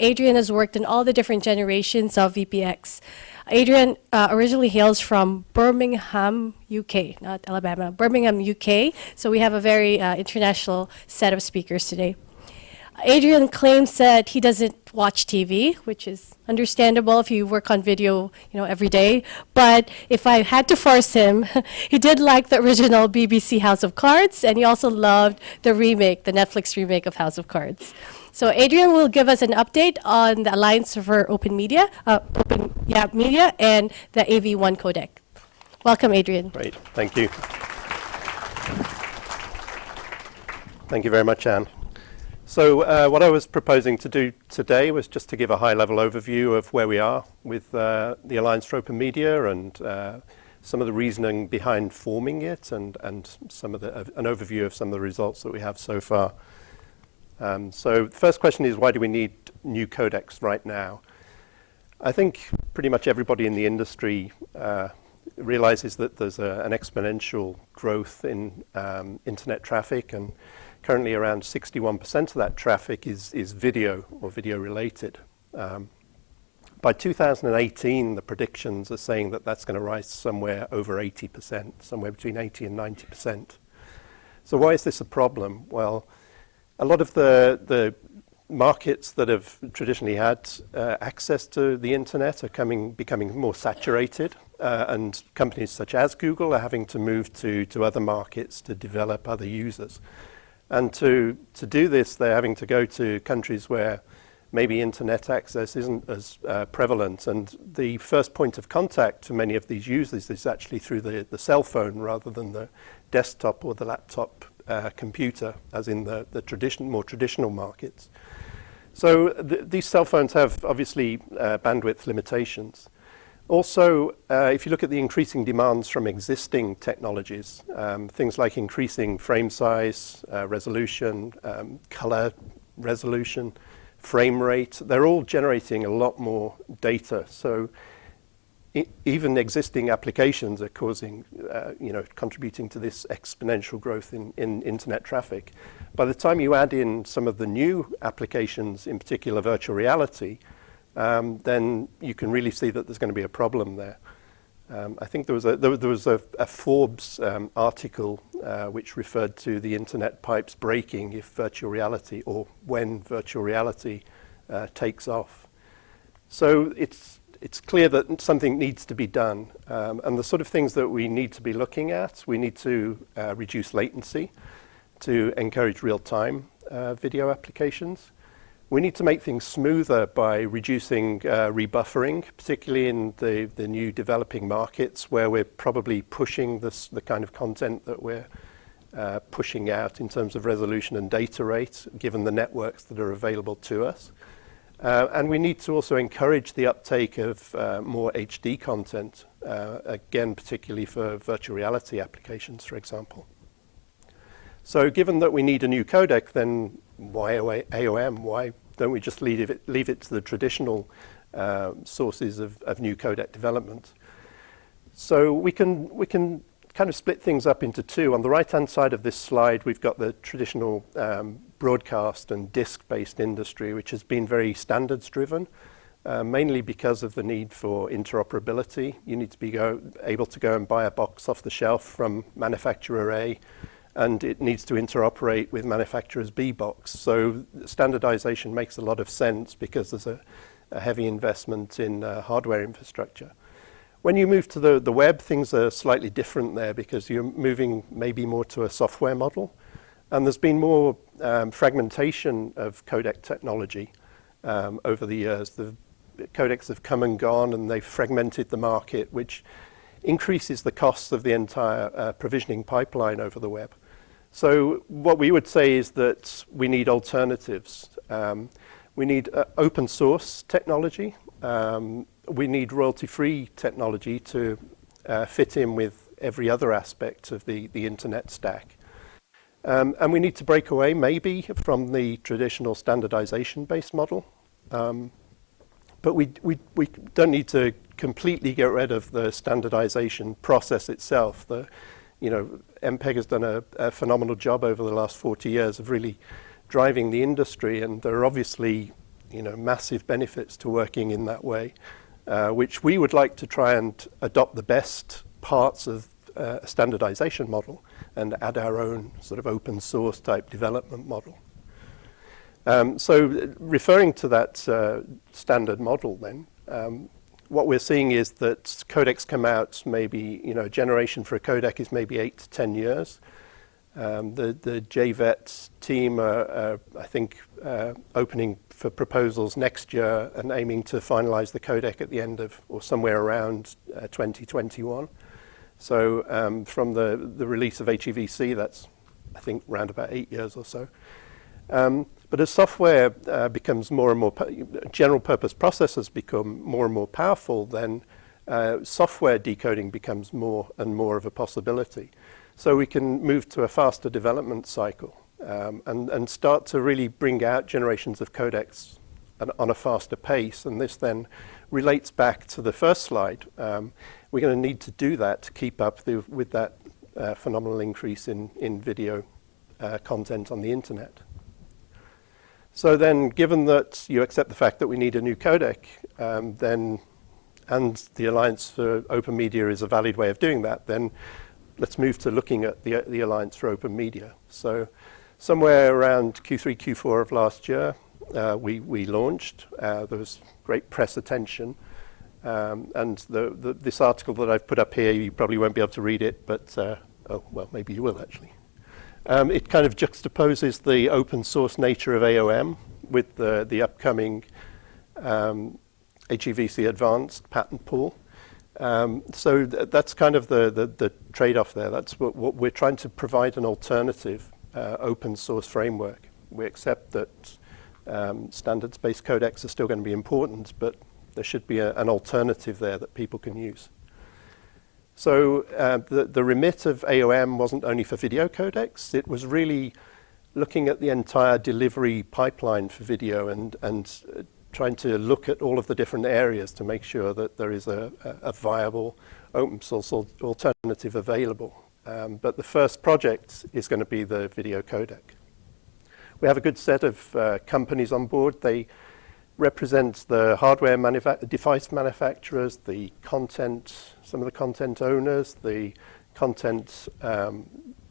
Adrian has worked in all the different generations of VPX. Adrian originally hails from Birmingham, UK, not Alabama, Birmingham, UK. So we have a very international set of speakers today. Adrian claims that he doesn't watch TV, which is understandable if you work on video, every day. But if I had to force him, he did like the original BBC House of Cards, and he also loved the Netflix remake of House of Cards. So Adrian will give us an update on the Alliance for Open Media, Media, and the AV1 codec. Welcome, Adrian. Great, thank you. Thank you very much, Anne. So what I was proposing to do today was just to give a high-level overview of where we are with the Alliance for Open Media and some of the reasoning behind forming it and some of an overview of some of the results that we have so far. So the first question is, why do we need new codecs right now? I think pretty much everybody in the industry realizes that there's an exponential growth in internet traffic, and currently around 61% of that traffic is video or video related. By 2018, the predictions are saying that that's going to rise somewhere over 80%, somewhere between 80 and 90%. So why is this a problem? Well, a lot of the markets that have traditionally had access to the internet are becoming more saturated, and companies such as Google are having to move to other markets to develop other users. And to do this, they're having to go to countries where maybe internet access isn't as prevalent. And the first point of contact to many of these users is actually through the cell phone rather than the desktop or the laptop computer, as in the more traditional markets. So these cell phones have obviously bandwidth limitations. Also, if you look at the increasing demands from existing technologies, things like increasing frame size, resolution, color resolution, frame rate, they're all generating a lot more data. So even existing applications are contributing to this exponential growth in internet traffic. By the time you add in some of the new applications, in particular virtual reality, then you can really see that there's going to be a problem there. I think there was a Forbes article which referred to the internet pipes breaking if virtual reality, or when virtual reality takes off. So it's clear that something needs to be done, and the sort of things that we need to be looking at, we need to reduce latency. to encourage real-time video applications. We need to make things smoother by reducing rebuffering, particularly in the new developing markets where we're probably pushing the kind of content that we're pushing out in terms of resolution and data rate, given the networks that are available to us. And we need to also encourage the uptake of more HD content, again, particularly for virtual reality applications, for example. So given that we need a new codec, then why AOM? Why don't we just leave it to the traditional sources of new codec development? So we can kind of split things up into two. On the right-hand side of this slide, we've got the traditional broadcast and disk-based industry, which has been very standards-driven, mainly because of the need for interoperability. You need to be able to go and buy a box off the shelf from manufacturer A, and it needs to interoperate with manufacturer's B box. So standardization makes a lot of sense because there's a heavy investment in hardware infrastructure. When you move to the web, things are slightly different there because you're moving maybe more to a software model. And there's been more fragmentation of codec technology over the years. The codecs have come and gone, and they've fragmented the market, which increases the costs of the entire provisioning pipeline over the web. So what we would say is that we need alternatives. We need open source technology. We need royalty-free technology to fit in with every other aspect of the internet stack. And we need to break away maybe from the traditional standardization-based model. But we don't need to completely get rid of the standardization process itself. MPEG has done a phenomenal job over the last 40 years of really driving the industry, and there are obviously massive benefits to working in that way, which we would like to try and adopt the best parts of a standardization model and add our own sort of open source type development model. So referring to that standard model then, what we're seeing is that codecs come out maybe, a generation for a codec is maybe 8 to 10 years. The JVET team are, I think, opening for proposals next year and aiming to finalize the codec at the end of, or somewhere around 2021. So from the release of HEVC, that's, I think, around about 8 years or so. But as software becomes more and more, general purpose processors become more and more powerful, then software decoding becomes more and more of a possibility. So we can move to a faster development cycle and start to really bring out generations of codecs on a faster pace. And this then relates back to the first slide. We're going to need to do that to keep up with that phenomenal increase in video content on the internet. So then, given that you accept the fact that we need a new codec, and the Alliance for Open Media is a valid way of doing that, then let's move to looking at the Alliance for Open Media. So somewhere around Q3, Q4 of last year, we launched. There was great press attention. And this article that I've put up here, you probably won't be able to read it, but, oh, well, maybe you will actually. It kind of juxtaposes the open source nature of AOM with the upcoming HEVC advanced patent pool. So that's kind of the trade-off there. That's what we're trying to provide, an alternative open source framework. We accept that standards-based codecs are still going to be important, but there should be an alternative there that people can use. So the remit of AOM wasn't only for video codecs. It was really looking at the entire delivery pipeline for video and trying to look at all of the different areas to make sure that there is a viable open source alternative available. But the first project is going to be the video codec. We have a good set of companies on board. They represent the hardware device manufacturers, the content, some of the content owners, the content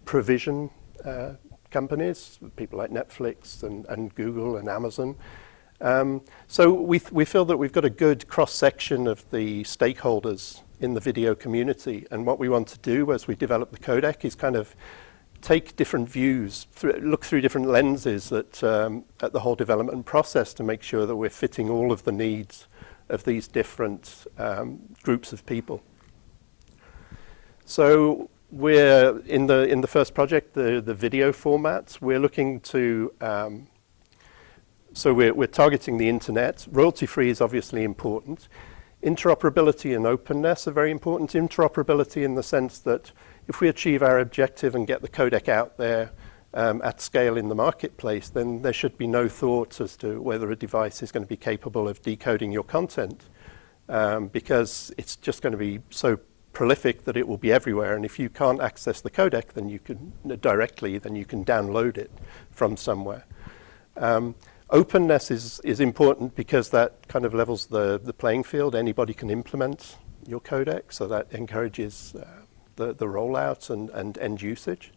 provision companies, people like Netflix and Google and Amazon. So we feel that we've got a good cross-section of the stakeholders in the video community. And what we want to do as we develop the codec is kind of take different views, look through different lenses at the whole development process to make sure that we're fitting all of the needs of these different groups of people. So we're in the first project, the video formats. We're looking to so we're targeting the internet. Royalty-free is obviously important. Interoperability and openness are very important. Interoperability in the sense that if we achieve our objective and get the codec out there at scale in the marketplace, then there should be no thought as to whether a device is going to be capable of decoding your content, because it's just going to be so prolific that it will be everywhere. And if you can't access the codec, then you can directly, then you can download it from somewhere. Openness is important because that kind of levels the playing field. Anybody can implement your codec, so that encourages the rollout and end usage.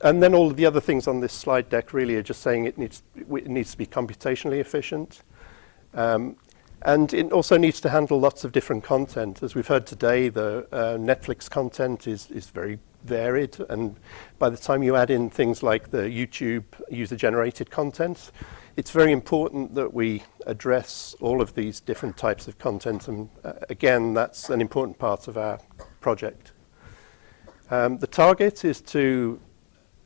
And then all of the other things on this slide deck really are just saying it needs to be computationally efficient. And it also needs to handle lots of different content. As we've heard today, the Netflix content is very varied, and by the time you add in things like the YouTube user-generated content, it's very important that we address all of these different types of content, and again, that's an important part of our project. The target is to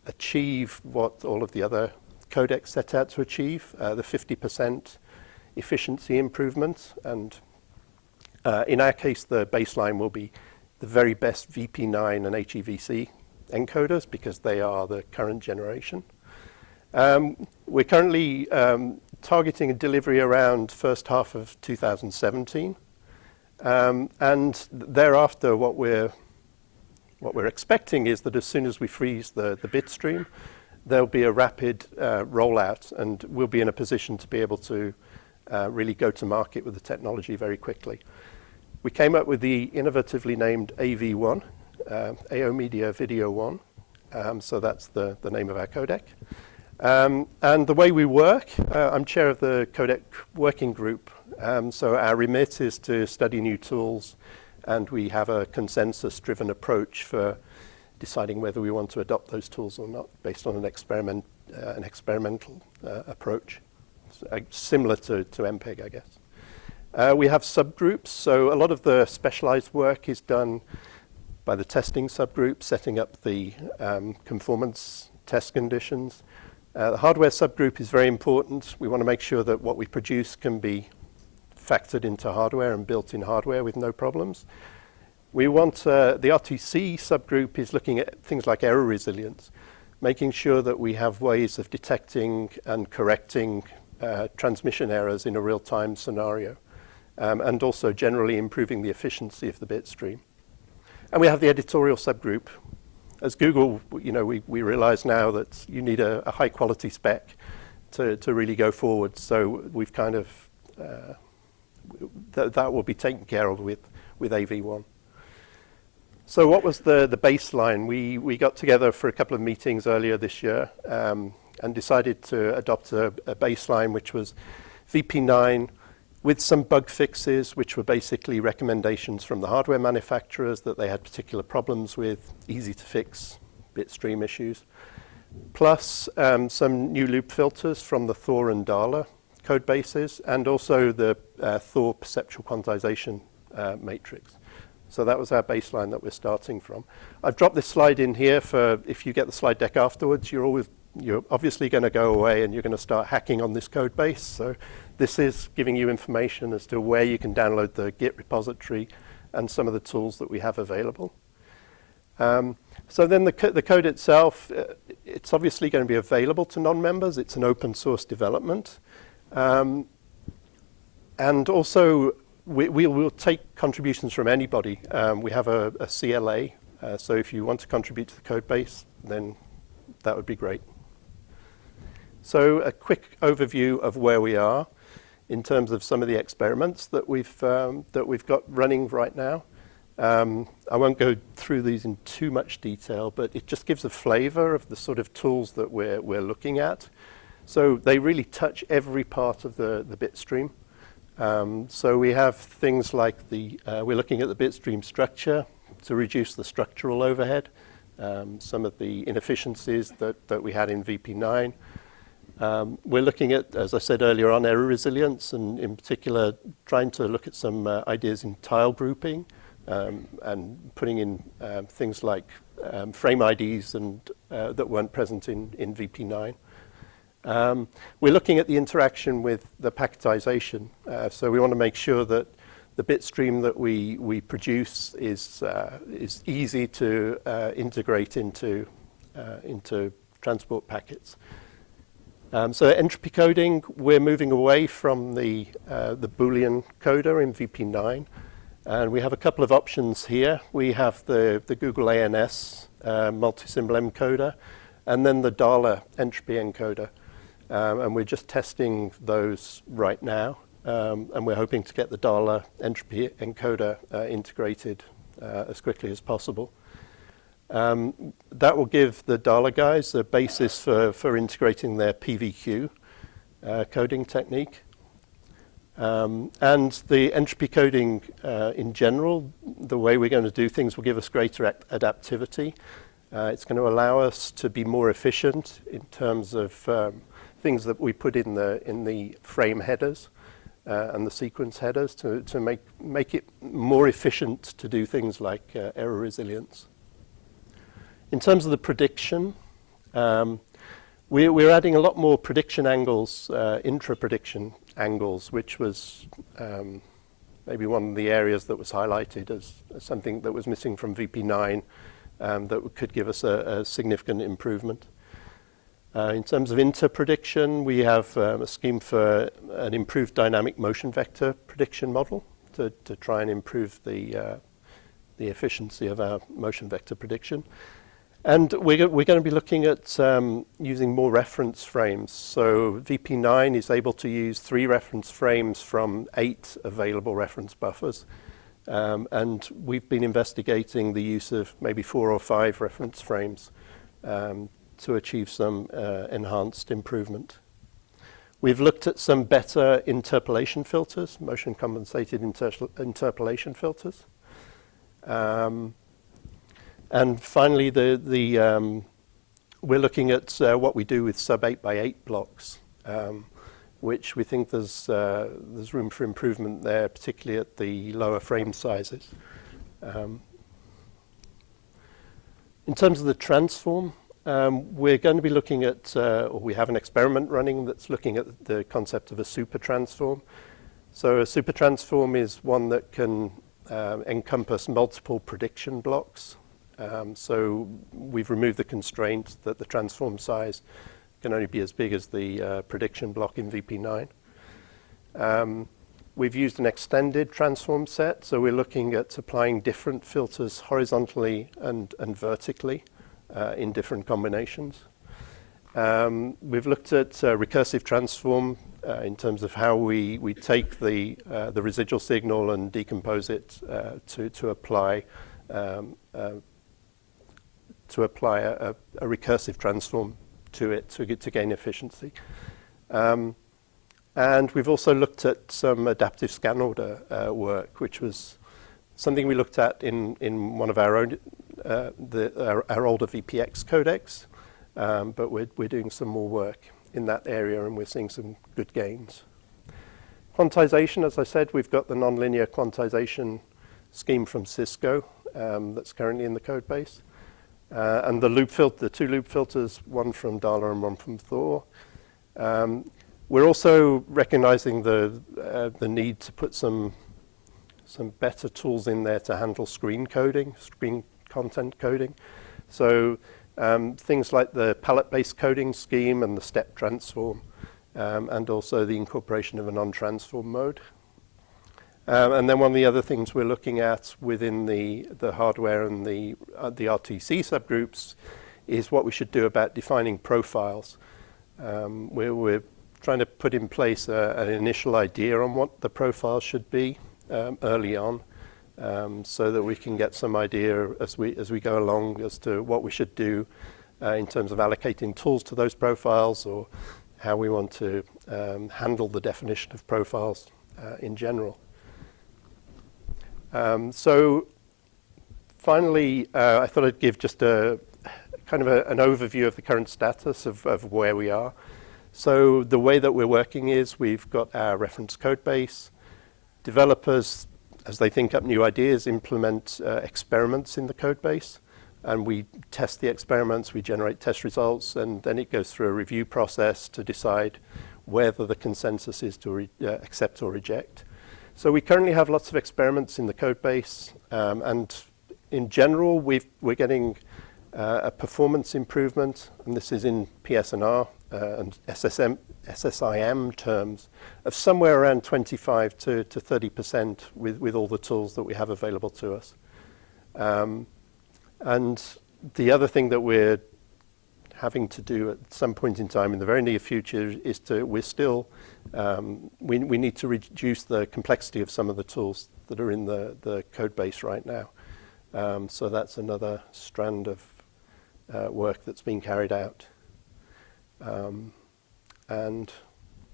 achieve what all of the other codecs set out to achieve, the 50% efficiency improvement, and in our case, the baseline will be the very best VP9 and HEVC encoders because they are the current generation. We're currently targeting a delivery around first half of 2017, and thereafter what we're expecting is that as soon as we freeze the bit stream, there'll be a rapid rollout, and we'll be in a position to be able to really go to market with the technology very quickly. We came up with the innovatively named AV1, AO Media Video 1, so that's the name of our codec. And the way we work, I'm chair of the codec working group, so our remit is to study new tools, and we have a consensus-driven approach for deciding whether we want to adopt those tools or not, based on an experimental approach, similar to MPEG, I guess. We have subgroups, so a lot of the specialized work is done by the testing subgroup, setting up the conformance test conditions. The hardware subgroup is very important. We want to make sure that what we produce can be factored into hardware and built in hardware with no problems. We want the RTC subgroup is looking at things like error resilience, making sure that we have ways of detecting and correcting transmission errors in a real-time scenario, and also generally improving the efficiency of the bit stream. And we have the editorial subgroup. As Google, we realize now that you need a high-quality spec to really go forward. So we've kind of that will be taken care of with AV1. So what was the baseline? We got together for a couple of meetings earlier this year and decided to adopt a baseline which was VP9 with some bug fixes, which were basically recommendations from the hardware manufacturers that they had particular problems with, easy to fix bitstream issues, plus some new loop filters from the Thor and Dala code bases, and also the Thor perceptual quantization matrix. So that was our baseline that we're starting from. I've dropped this slide in here for if you get the slide deck afterwards, you're obviously going to go away and you're going to start hacking on this code base. So this is giving you information as to where you can download the Git repository and some of the tools that we have available. So then the code itself, it's obviously going to be available to non-members. It's an open source development. And also, we will take contributions from anybody. We have a CLA, so if you want to contribute to the code base, then that would be great. So a quick overview of where we are in terms of some of the experiments that we've got running right now. I won't go through these in too much detail, but it just gives a flavor of the sort of tools that we're looking at. So they really touch every part of the bit stream. So we have things like we're looking at the bit stream structure to reduce the structural overhead. some of the inefficiencies that we had in VP9. We're looking at, as I said earlier on, error resilience, and in particular trying to look at some ideas in tile grouping and putting in things like frame IDs and that weren't present in VP9. We're looking at the interaction with the packetization. So we want to make sure that the bit stream that we produce is easy to integrate into transport packets. So entropy coding, we're moving away from the Boolean coder in VP9. And we have a couple of options here. We have the Google ANS multi-symbol encoder, and then the Dala entropy encoder. And we're just testing those right now. And we're hoping to get the Dala entropy encoder integrated as quickly as possible. That will give the Dala guys a basis for integrating their PVQ coding technique. And the entropy coding in general, the way we're going to do things will give us greater adaptivity. It's going to allow us to be more efficient in terms of things that we put in the frame headers and the sequence headers to make it more efficient to do things like error resilience. In terms of the prediction, we're adding a lot more prediction angles, intra-prediction angles, which was maybe one of the areas that was highlighted as something that was missing from VP9 that could give us a significant improvement. In terms of inter-prediction, we have a scheme for an improved dynamic motion vector prediction model to try and improve the efficiency of our motion vector prediction. And we're going to be looking at using more reference frames. So VP9 is able to use 3 reference frames from 8 available reference buffers. And we've been investigating the use of maybe 4 or 5 reference frames to achieve some enhanced improvement. We've looked at some better interpolation filters, motion compensated interpolation filters. And finally, we're looking at what we do with sub 8x8 blocks, which we think there's room for improvement there, particularly at the lower frame sizes. In terms of the transform, we're going to be looking at, or we have an experiment running that's looking at the concept of a super transform. So a super transform is one that can encompass multiple prediction blocks. So we've removed the constraint that the transform size can only be as big as the prediction block in VP9. We've used an extended transform set, so we're looking at applying different filters horizontally and vertically in different combinations. We've looked at recursive transform in terms of how we take the residual signal and decompose it to apply a recursive transform to it to gain efficiency. And we've also looked at some adaptive scan order work, which was something we looked at in one of our own our older VPX codecs, but we're doing some more work in that area, and we're seeing some good gains. Quantization, as I said, we've got the nonlinear quantization scheme from Cisco that's currently in the code base. And the 2 loop filters, one from Dala and one from Thor. We're also recognizing the need to put some better tools in there to handle screen coding, screen content coding. So things like the palette-based coding scheme and the step transform, and also the incorporation of a non-transform mode. And then one of the other things we're looking at within the hardware and the RTC subgroups is what we should do about defining profiles. We're trying to put in place an initial idea on what the profile should be early on, so that we can get some idea as we go along as to what we should do in terms of allocating tools to those profiles, or how we want to handle the definition of profiles in general. So finally, I thought I'd give just a kind of an overview of the current status of where we are. So the way that we're working is we've got our reference code base. Developers, as they think up new ideas, implement experiments in the code base. And we test the experiments, we generate test results, and then it goes through a review process to decide whether the consensus is to accept or reject. So we currently have lots of experiments in the code base, and in general, we're getting a performance improvement, and this is in PSNR and SSIM terms, of somewhere around 25 to 30% with all the tools that we have available to us. And the other thing that we're having to do at some point in time in the very near future is we need to reduce the complexity of some of the tools that are in the code base right now. So that's another strand of work that's being carried out. And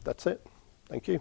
that's it. Thank you.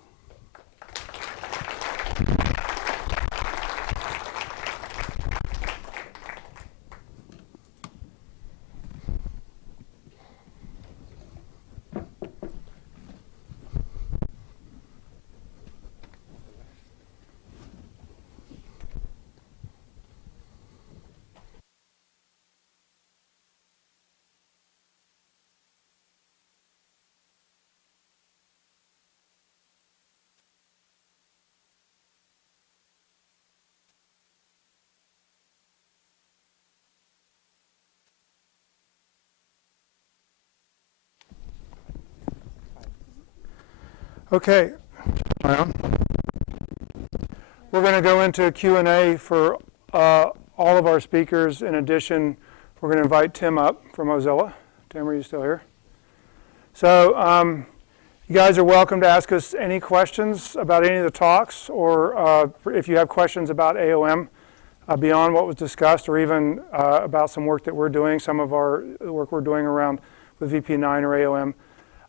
Okay. We're going to go into Q&A for all of our speakers. In addition, we're going to invite Tim up from Mozilla. Tim, are you still here? So you guys are welcome to ask us any questions about any of the talks, or if you have questions about AOM beyond what was discussed, or even about some work that we're doing, some of our work we're doing around with VP9 or AOM.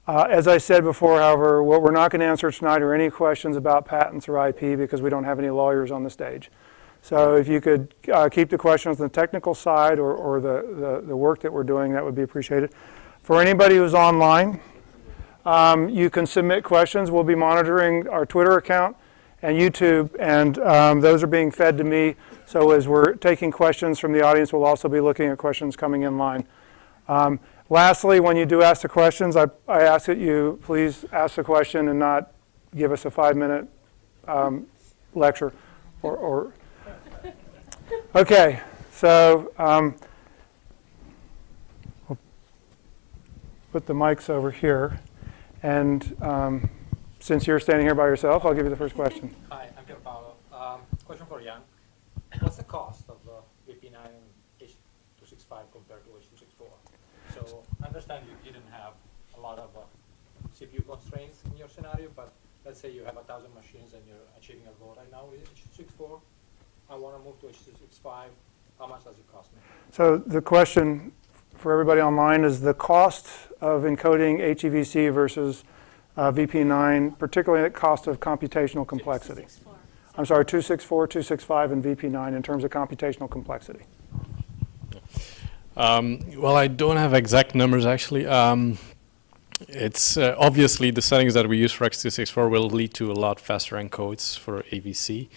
As I said before, however, what we're not going to answer tonight are any questions about patents or IP, because we don't have any lawyers on the stage. So if you could keep the questions on the technical side or the work that we're doing, that would be appreciated. For anybody who's online, you can submit questions. We'll be monitoring our Twitter account and YouTube, and those are being fed to me. So as we're taking questions from the audience, we'll also be looking at questions coming in line. Lastly, when you do ask the questions, I ask that you please ask the question and not give us a 5-minute lecture. Okay, so we'll put the mics over here. And since you're standing here by yourself, I'll give you the first question. Hi, I'm Pierpaolo. Question for Jan. What's the cost of the VP9 H.265 compared to H.264? So I understand you didn't have a lot of CPU constraints in your scenario, but let's say you have 1,000 machines and you're achieving a goal right now with H.264. I want to move to H.265. How much does it cost me? So the question for everybody online is the cost of encoding HEVC versus VP9, particularly the cost of computational complexity. 264. I'm sorry, 264, 265, and VP9 in terms of computational complexity. Well, I don't have exact numbers actually. It's obviously the settings that we use for X264 will lead to a lot faster encodes for AVC.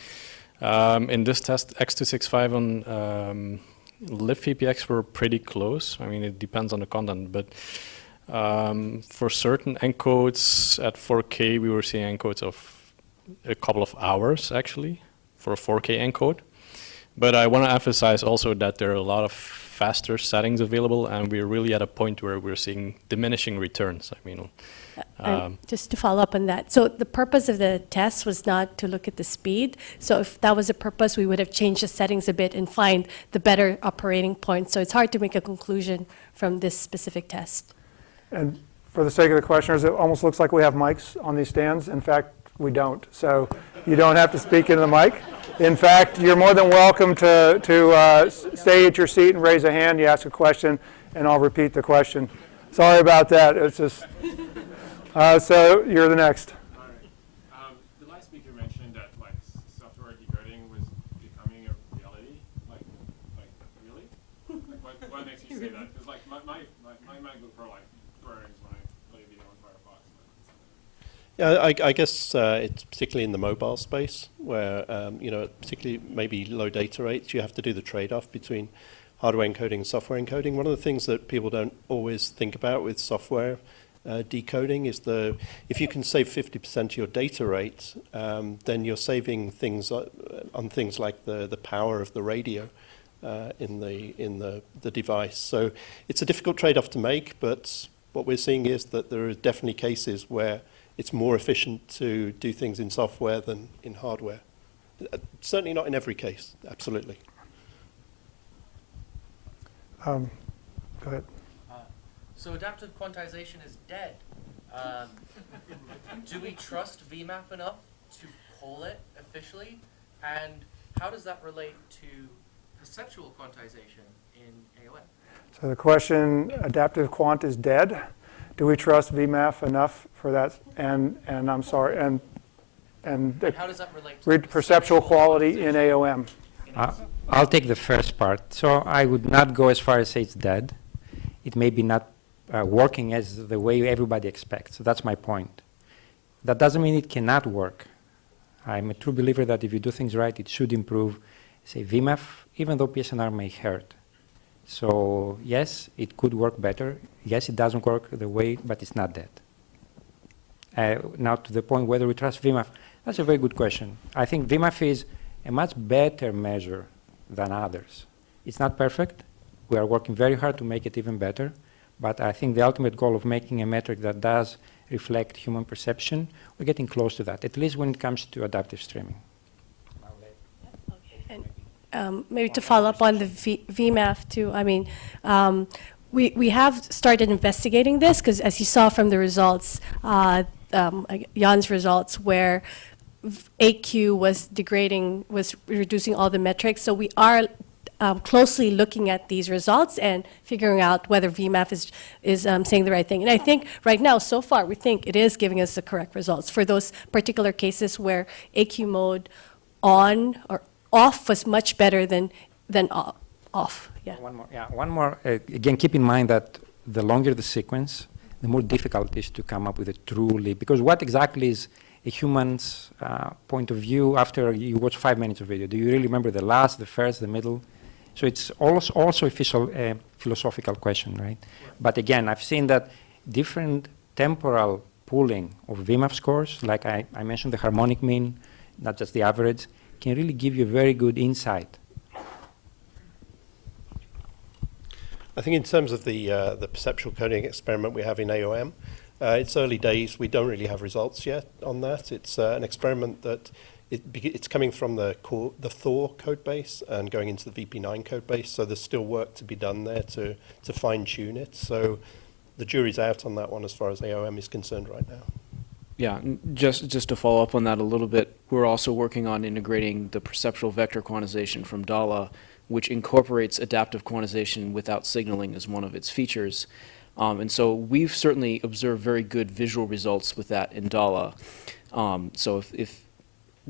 In this test, X265 on libVPX were pretty close. I mean, it depends on the content, but for certain encodes at 4K, we were seeing encodes of a couple of hours actually for a 4K encode. But I want to emphasize also that there are a lot of faster settings available, and we're really at a point where we're seeing diminishing returns. I mean, just to follow up on that. So the purpose of the test was not to look at the speed. So if that was a purpose, we would have changed the settings a bit and find the better operating point. So it's hard to make a conclusion from this specific test. And for the sake of the questioners, it almost looks like we have mics on these stands. In fact, we don't. So you don't have to speak into the mic. In fact, you're more than welcome to stay at your seat and raise a hand. You ask a question, and I'll repeat the question. Sorry about that. It's just so you're the next. All right. The last speaker mentioned that software decoding was becoming a reality. Really? what makes you say that? Because like my MacBook Pro like burns when I play video on Firefox. Yeah, I guess it's particularly in the mobile space where, particularly maybe low data rates, you have to do the trade-off between hardware encoding and software encoding. One of the things that people don't always think about with software decoding is if you can save 50% of your data rate, then you're saving things on things like the power of the radio in the device. So it's a difficult trade-off to make, but what we're seeing is that there are definitely cases where it's more efficient to do things in software than in hardware. Certainly not in every case, absolutely. Go ahead. So adaptive quantization is dead. Do we trust VMAP enough to poll it officially? And how does that relate to perceptual quantization in AOM? So the question, adaptive quant is dead. Do we trust VMAF enough for that? And I'm sorry, and How does that relate to perceptual quality in AOM? I'll take the first part. So I would not go as far as say it's dead. It may be not working as the way everybody expects. So that's my point. That doesn't mean it cannot work. I'm a true believer that if you do things right, it should improve, say, VMAF, even though PSNR may hurt. So yes, it could work better. Yes, it doesn't work the way, but it's not dead. Now to the point whether we trust VMAF, that's a very good question. I think VMAF is a much better measure than others. It's not perfect. We are working very hard to make it even better. But I think the ultimate goal of making a metric that does reflect human perception, we're getting close to that, at least when it comes to adaptive streaming. And maybe to follow up on the VMAF too, I mean, we have started investigating this because as you saw from the results, Jan's results, where AQ was reducing all the metrics. So we are closely looking at these results and figuring out whether VMAF is saying the right thing. And I think right now, so far, we think it is giving us the correct results for those particular cases where AQ mode on or off was much better than off. Yeah. One more. Again, keep in mind that the longer the sequence, the more difficult it is to come up with a truly, because what exactly is a human's point of view after you watch 5 minutes of video? Do you really remember the last, the first, the middle? So it's also a philosophical question, right? But again, I've seen that different temporal pooling of VMAF scores, like I mentioned the harmonic mean, not just the average, can really give you very good insight. I think in terms of the perceptual coding experiment we have in AOM, it's early days. We don't really have results yet on that. It's an experiment that it's coming from the Thor code base and going into the VP9 code base. So there's still work to be done there to fine tune it. So the jury's out on that one as far as AOM is concerned right now. Yeah, just to follow up on that a little bit, we're also working on integrating the perceptual vector quantization from DALA, which incorporates adaptive quantization without signaling as one of its features. And so we've certainly observed very good visual results with that in DALA. So if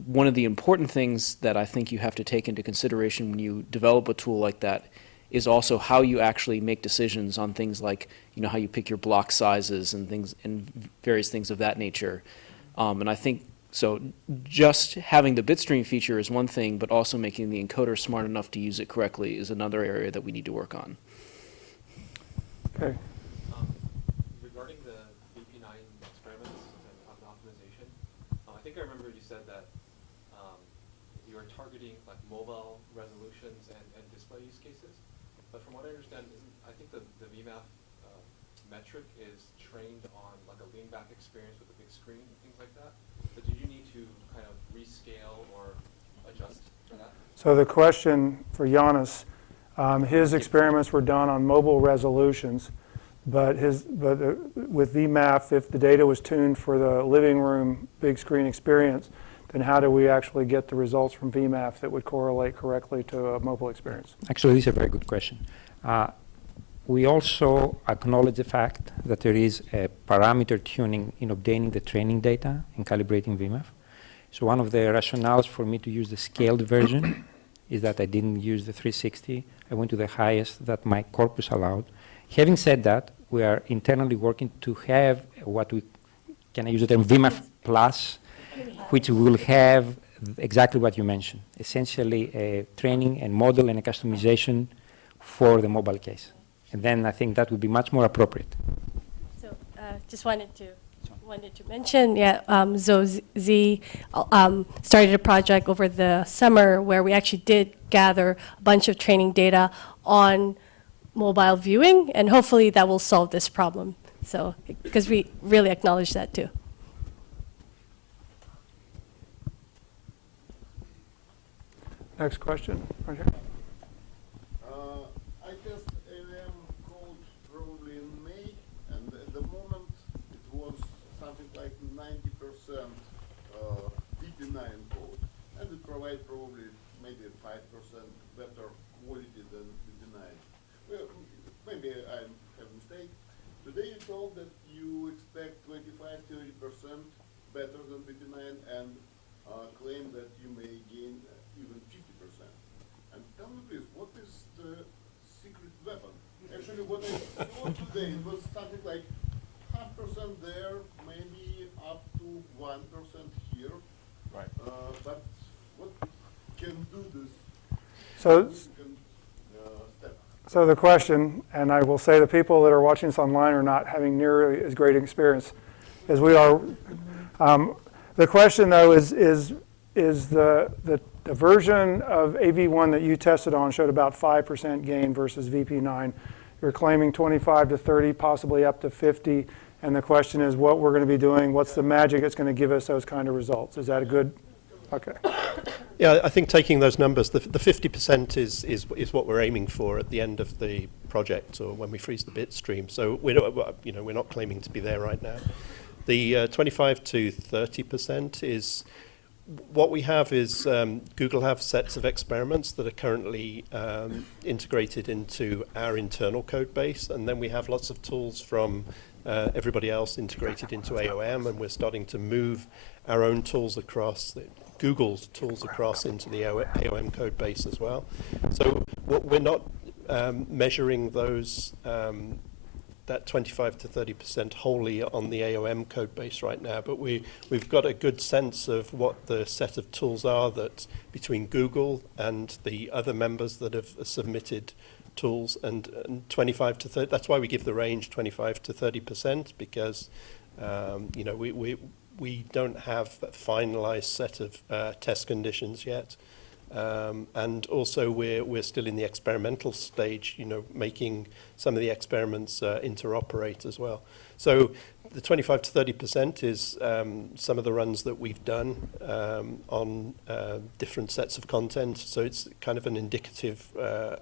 one of the important things that I think you have to take into consideration when you develop a tool like that is also how you actually make decisions on things like, how you pick your block sizes and things and various things of that nature. And I think so just having the bitstream feature is one thing, but also making the encoder smart enough to use it correctly is another area that we need to work on. Okay. Regarding the VP9 experiments and optimization, I think I remember you said that you are targeting like mobile resolutions and display use cases. But from what I understand, I think the VMAF metric is trained on like a lean back experience with a big screen and things like that. So did you need to kind of rescale or adjust for that? So the question for Giannis, his experiments were done on mobile resolutions, but with VMAF, if the data was tuned for the living room big screen experience, then how do we actually get the results from VMAF that would correlate correctly to a mobile experience? Actually, this is a very good question. We also acknowledge the fact that there is a parameter tuning in obtaining the training data and calibrating VMAF. So one of the rationales for me to use the scaled version is that I didn't use the 360. I went to the highest that my corpus allowed. Having said that, we are internally working to have what we, can I use the term VMAF Plus, which will have exactly what you mentioned, essentially a training and model and a customization for the mobile case. And then I think that would be much more appropriate. So just wanted to mention, yeah, Z started a project over the summer where we actually did gather a bunch of training data on mobile viewing, and hopefully that will solve this problem. So, because we really acknowledge that too. Next question, right here. I test AVM code probably in May, and at the moment it was something like 90% VP9 code, and it provides probably maybe 5% better quality than VP9. Well, maybe I have a mistake. Today you told that you expect 25–30% better than VP9 and claim that you may gain even 50%. And tell me please, what is the secret weapon? Actually, what I saw today, it was something like 0.5% there, maybe up to 1% here. Right. But what can do this? So, Step. so the question, and I will say the people that are watching this online are not having nearly as great an experience as we are. The question though is the version of AV1 that you tested on showed about 5% gain versus VP9. You're claiming 25 to 30, possibly up to 50. And the question is what we're going to be doing, what's the magic that's going to give us those kind of results? Is that a good, okay. Yeah, I think taking those numbers, the 50% is what we're aiming for at the end of the project, or when we freeze the bit stream. So we're not claiming to be there right now. The 25 to 30% is what we have is Google have sets of experiments that are currently integrated into our internal code base, and then we have lots of tools from everybody else integrated into AOM, and we're starting to move our own tools across, Google's tools across into the AOM code base as well. So we're not measuring those that 25 to 30% wholly on the AOM code base right now, but we've got a good sense of what the set of tools are that between Google and the other members that have submitted tools, and 25 to 30, that's why we give the range 25 to 30%, because we don't have a finalized set of test conditions yet. And also we're still in the experimental stage, making some of the experiments interoperate as well. So the 25 to 30% is some of the runs that we've done on different sets of content. So it's kind of an indicative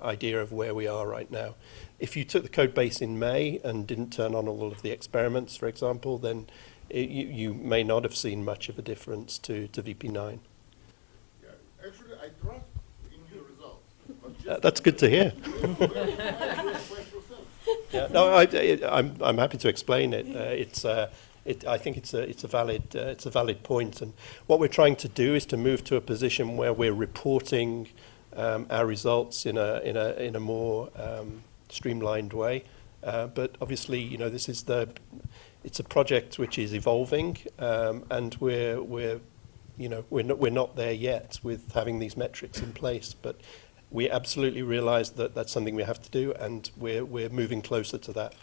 idea of where we are right now. If you took the code base in May and didn't turn on all of the experiments, for example, then you may not have seen much of a difference to VP9. Actually, I trust in your results. That's good to hear. Yeah, no, I'm happy to explain it. I think it's a valid point, and what we're trying to do is to move to a position where we're reporting our results in a more streamlined way. But obviously, it's a project which is evolving, and we're not there yet with having these metrics in place, but we absolutely realize that that's something we have to do, and we're moving closer to that.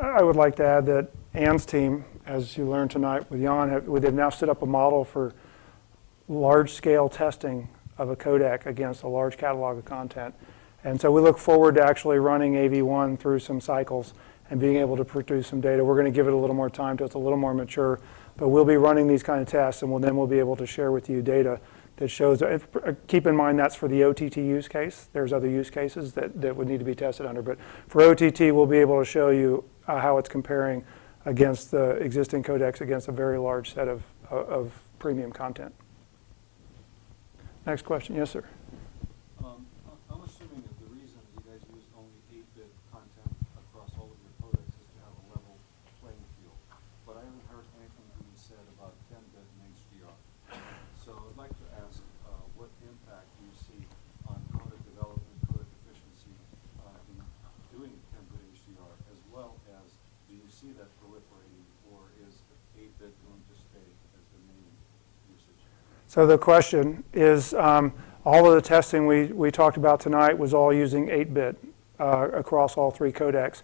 I would like to add that Ann's team, as you learned tonight with Jan, they've now set up a model for large-scale testing of a codec against a large catalog of content. And so we look forward to actually running AV1 through some cycles and being able to produce some data. We're going to give it a little more time till it's a little more mature, but we'll be running these kind of tests, and then we'll be able to share with you data that shows, keep in mind that's for the OTT use case. There's other use cases that would need to be tested under, but for OTT, we'll be able to show you how it's comparing against the existing codecs against a very large set of premium content. Next question, yes, sir. I'm assuming that the reason you guys use only 8-bit content across all of your codecs is to have a level playing field. But I haven't heard anything being said about 10-bit and HDR. So I'd like to ask what impact do you see on how to develop you see that proliferating, or is 8-bit going to stay as the main usage? So the question is, all of the testing we talked about tonight was all using 8-bit across all three codecs.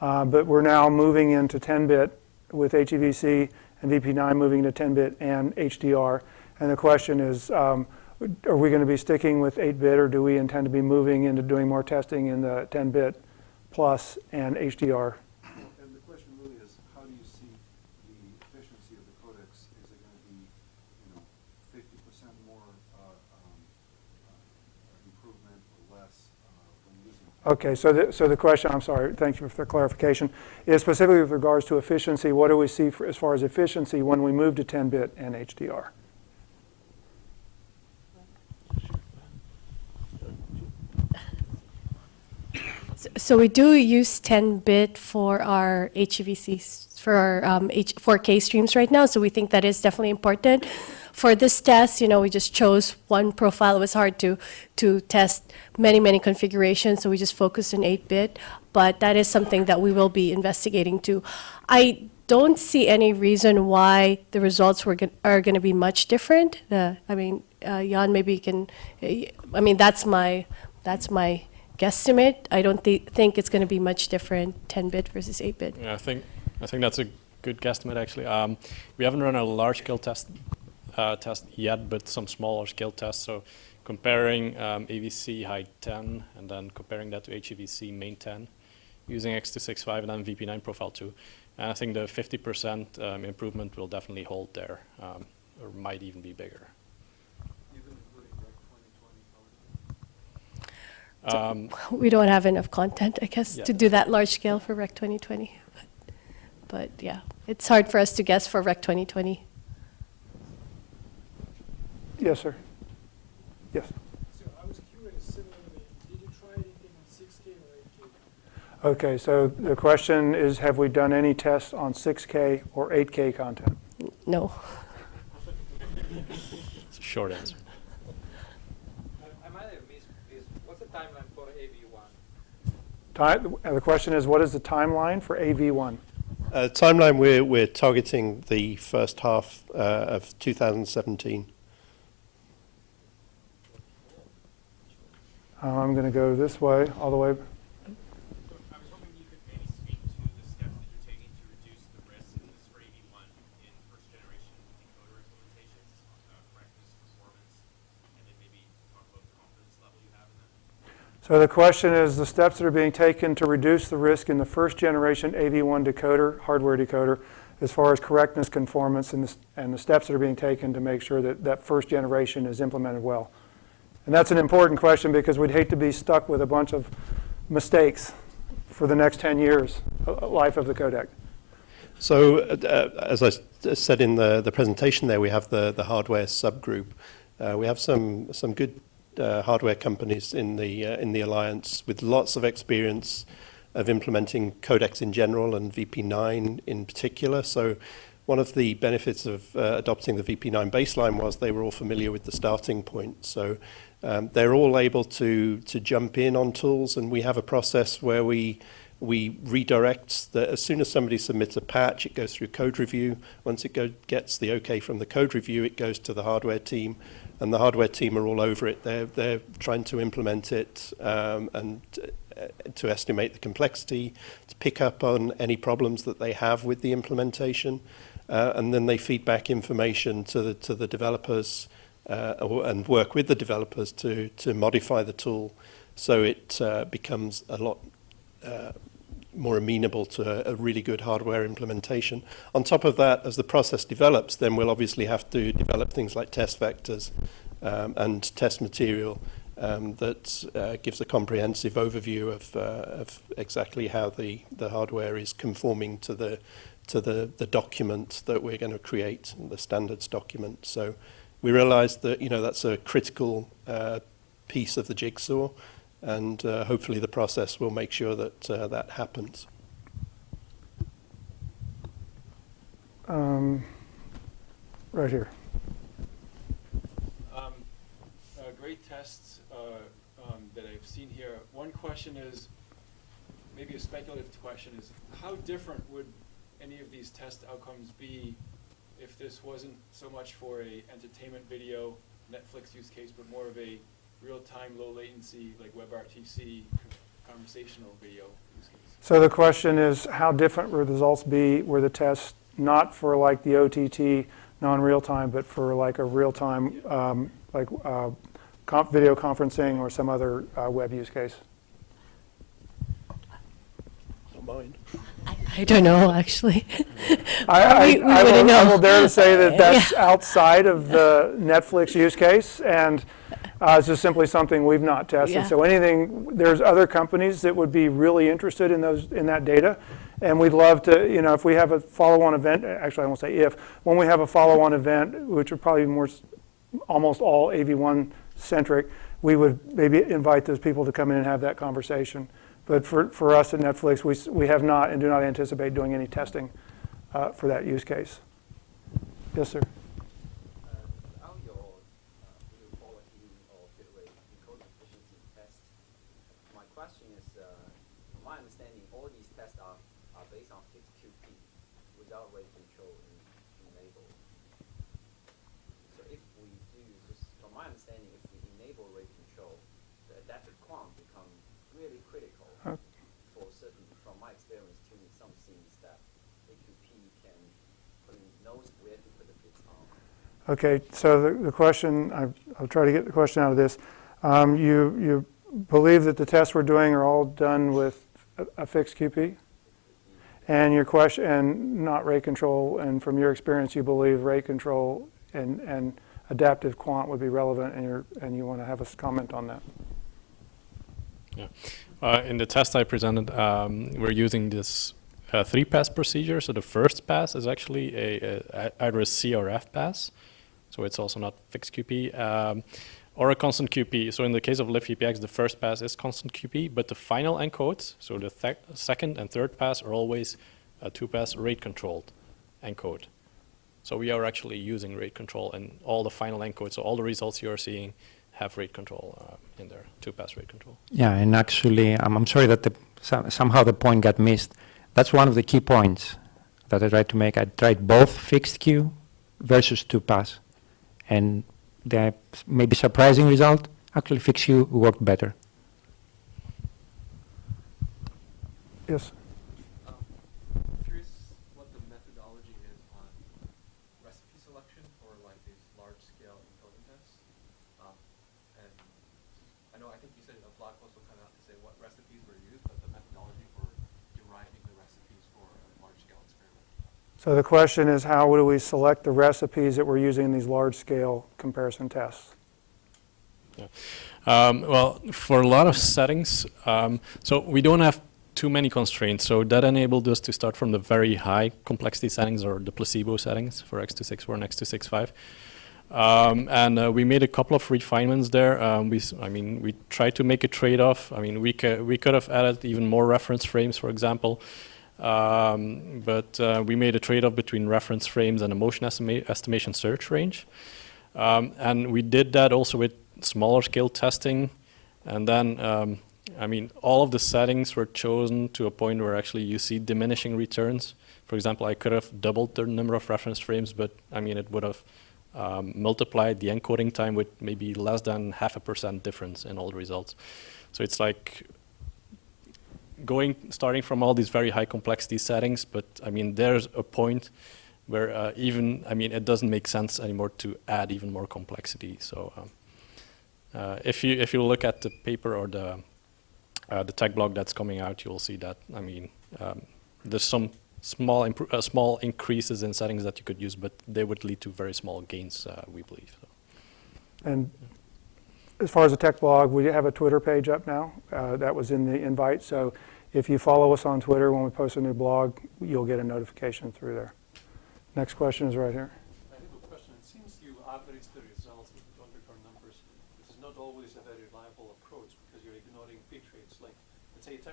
But we're now moving into 10-bit with HEVC and VP9 moving to 10-bit and HDR. And the question is, are we going to be sticking with 8-bit, or do we intend to be moving into doing more testing in the 10-bit plus and HDR? And the question really is, how do you see the efficiency of the codecs? Is it going to be, 50% more improvement or less when using? Okay, so the question, I'm sorry, thank you for the clarification, is specifically with regards to efficiency. What do we see as far as efficiency when we move to 10-bit and HDR? So we do use 10-bit for our HEVC, for our 4K streams right now, so we think that is definitely important. For this test, we just chose one profile. It was hard to test many configurations, so we just focused on 8-bit, but that is something that we will be investigating too. I don't see any reason why the results are going to be much different. Jan, maybe you can, that's my guesstimate. I don't think it's going to be much different, 10-bit versus 8-bit. Yeah, I think that's a good guesstimate actually. We haven't run a large scale test yet, but some smaller scale tests. So comparing AVC high 10 and then comparing that to HEVC main 10 using X265 and then VP9 profile 2. And I think the 50% improvement will definitely hold there, or might even be bigger. We don't have enough content, I guess, to do that large scale for Rec 2020. But yeah, it's hard for us to guess for Rec 2020. Yes, sir. Yes. So I was curious, similarly, did you try anything on 6K or 8K? Okay, so the question is, have we done any tests on 6K or 8K content? No. It's a short answer. I might have missed this. What's the timeline for AV1? The question is, what is the timeline for AV1? Timeline, we're targeting the first half of 2017. I'm going to go this way, all the way. I was hoping you could maybe speak to the steps that you're taking to reduce the risk in this for AV1 in first generation decoder implementations, correctness, performance, and then maybe talk about the confidence level you have in that. So the question is the steps that are being taken to reduce the risk in the first generation AV1 decoder, hardware decoder, as far as correctness, conformance, and the steps that are being taken to make sure that that first generation is implemented well. And that's an important question because we'd hate to be stuck with a bunch of mistakes for the next 10 years, life of the codec. So as I said in the presentation there, we have the hardware subgroup. We have some good hardware companies in the alliance with lots of experience of implementing codecs in general and VP9 in particular. So one of the benefits of adopting the VP9 baseline was they were all familiar with the starting point. So they're all able to jump in on tools, and we have a process where we redirect that as soon as somebody submits a patch, it goes through code review. Once it gets the okay from the code review, it goes to the hardware team, and the hardware team are all over it. They're trying to implement it and to estimate the complexity, to pick up on any problems that they have with the implementation, and then they feed back information to the developers and work with the developers to modify the tool so it becomes a lot more amenable to a really good hardware implementation. On top of that, as the process develops, then we'll obviously have to develop things like test vectors and test material that gives a comprehensive overview of exactly how the hardware is conforming to the document that we're going to create, the standards document. So we realized that that's a critical piece of the jigsaw, and hopefully the process will make sure that that happens. Right here. Great tests that I've seen here. One question is, maybe a speculative question, is how different would any of these test outcomes be if this wasn't so much for a entertainment video, Netflix use case, but more of a real-time, low latency, like WebRTC conversational video use case? So the question is, how different would the results be were the tests not for like the OTT non-real time, but for like a real-time video conferencing or some other web use case? Not mine. I don't know, actually. I wouldn't know. will dare to say that that's Yeah. outside of the Netflix use case, and it's just simply something we've not tested. Yeah. So there's other companies that would be really interested in that data, and we'd love to, if we have a follow-on event, actually I won't say if, when we have a follow-on event, which would probably be almost all AV1 centric, we would maybe invite those people to come in and have that conversation. But for us at Netflix, we have not and do not anticipate doing any testing for that use case. Yes, sir. On your video quality or bitrate encoding efficiency test, my question is, from my understanding, all these tests are based on fixed QP without rate control enabled. So if we do, from my understanding, if we enable rate control, the adaptive quant becomes really critical. For certain, from my experience, tuning some scenes that AQP can knows where to put the bits on. Okay, so the question, I'll try to get the question out of this. You believe that the tests we're doing are all done with a fixed QP? And your question, and not rate control, and from your experience, you believe rate control and adaptive quant would be relevant, and you want to have us comment on that? Yeah. In the test I presented, we're using this 3-pass procedure. So the first pass is actually either a C or F pass. So it's also not fixed QP, or a constant QP. So in the case of libVPX, the first pass is constant QP, but the final encodes, so the second and third pass are always a 2-pass rate controlled encode. So we are actually using rate control in all the final encodes. So all the results you are seeing have rate control in there, 2-pass rate control. Yeah, and actually, I'm sorry that somehow the point got missed. That's one of the key points that I tried to make. I tried both fixed Q versus 2-pass. And the maybe surprising result, actually fixed Q worked better. Yes? Curious what the methodology is on recipe selection for like these large-scale encoding tests. And I think you said a blog post will come out to say what recipes were used, but the methodology for deriving the recipes for a large-scale experiment. So the question is, how do we select the recipes that we're using in these large-scale comparison tests? Yeah. Well, for a lot of settings, so we don't have too many constraints. So that enabled us to start from the very high complexity settings, or the placebo settings for X264 and X265. And we made a couple of refinements there. We tried to make a trade-off. We could have added even more reference frames, for example. But we made a trade-off between reference frames and a motion estimation search range. And we did that also with smaller scale testing. And then, all of the settings were chosen to a point where actually you see diminishing returns. For example, I could have doubled the number of reference frames, but it would have multiplied the encoding time with maybe less than 0.5% difference in all the results. So it's like starting from all these very high complexity settings, but there's a point where it doesn't make sense anymore to add even more complexity. So if you look at the paper or the tech blog that's coming out, you'll see that there's some small increases in settings that you could use, but they would lead to very small gains, we believe. So. And as far as the tech blog, we have a Twitter page up now. That was in the invite. So if you follow us on Twitter when we post a new blog, you'll get a notification through there. Next question is right here. I have a question. It seems you average the results with undercurrent numbers, which is not always a very reliable approach because you're ignoring bit rates. Like, let's say 10%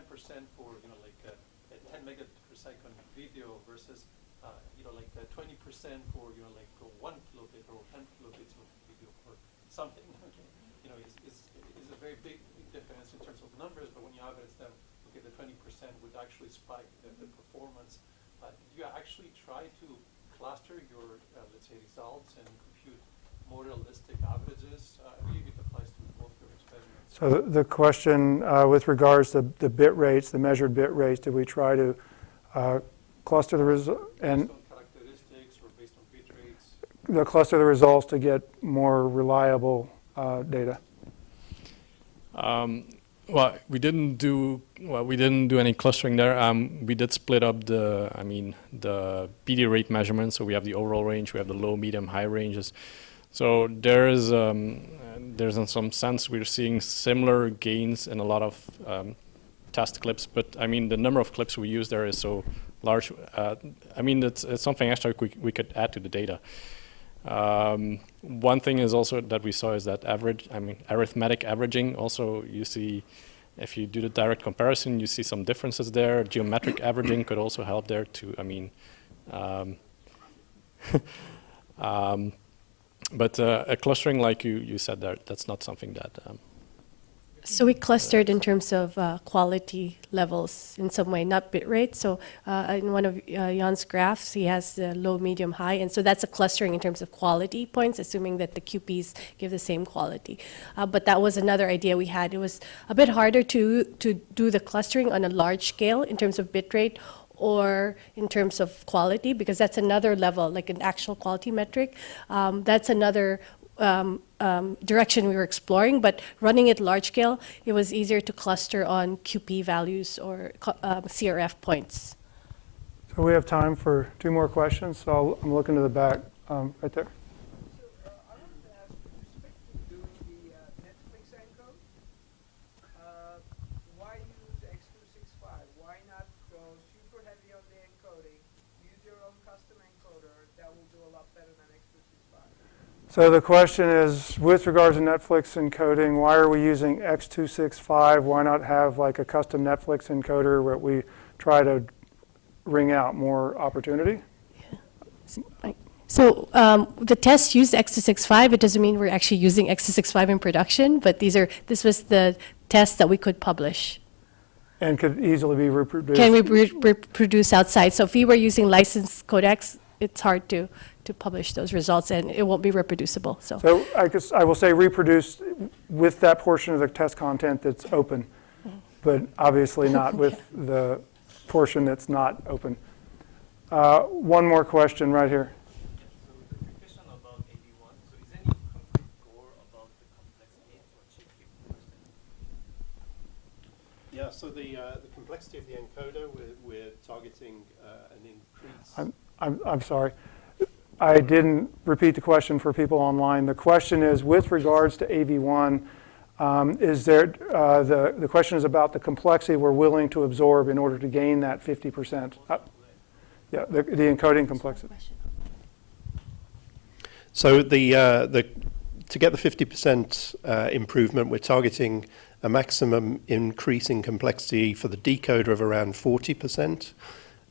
for a 10 megabit per second video versus 20% for 1 kilobit or 10 kilobits of video for something. Okay, is a very big difference in terms of numbers, but when you average them, okay, the 20% would actually spike the performance did you actually try to cluster your, let's say, results and compute more realistic averages? I believe it applies to both your experiments. So the question with regards to the bit rates, the measured bit rates, did we try to cluster the results and based on characteristics or based on bit rates? cluster the results to get more reliable data? Well, we didn't do any clustering there. We did split up the PD rate measurements. So we have the overall range, we have the low, medium, high ranges. So there's in some sense we're seeing similar gains in a lot of test clips, but I mean the number of clips we use there is so large. I mean it's something extra we could add to the data. One thing is also that we saw is that arithmetic averaging. Also, you see, if you do the direct comparison, you see some differences there. Geometric averaging could also help there too. I mean, but a clustering like you said there, that's not something that. So we clustered in terms of quality levels in some way, not bit rate. So in one of Jan's graphs, he has the low, medium, high. And so that's a clustering in terms of quality points, assuming that the QPs give the same quality. But that was another idea we had. It was a bit harder to do the clustering on a large scale in terms of bit rate or in terms of quality, because that's another level, like an actual quality metric. That's another direction we were exploring, but running it large scale, it was easier to cluster on QP values or CRF points. So we have time for 2 more questions. So I'm looking to the back, right there. So I wanted to ask, with respect to doing the Netflix encode, why use X265? Why not go super heavy on the encoding, use your own custom encoder that will do a lot better than X265? So the question is, with regards to Netflix encoding, why are we using X265? Why not have like a custom Netflix encoder where we try to wring out more opportunity? So the test used X265. It doesn't mean we're actually using X265 in production, but this was the test that we could publish. And could easily be reproduced. Can we reproduce outside? So if we were using licensed codecs, it's hard to publish those results, and it won't be reproducible. So I guess I will say reproduce with that portion of the test content that's open, but obviously not with the portion that's not open. One more question right here. So the question about AV1, so is there any concrete goal about the complexity to achieve 50%? Yeah, so the complexity of the encoder, we're targeting an increase. I'm sorry. I didn't repeat the question for people online. The question is, with regards to AV1, is there, the question is about the complexity we're willing to absorb in order to gain that 50%. Yeah, the encoding complexity. So to get the 50% improvement, we're targeting a maximum increase in complexity for the decoder of around 40%.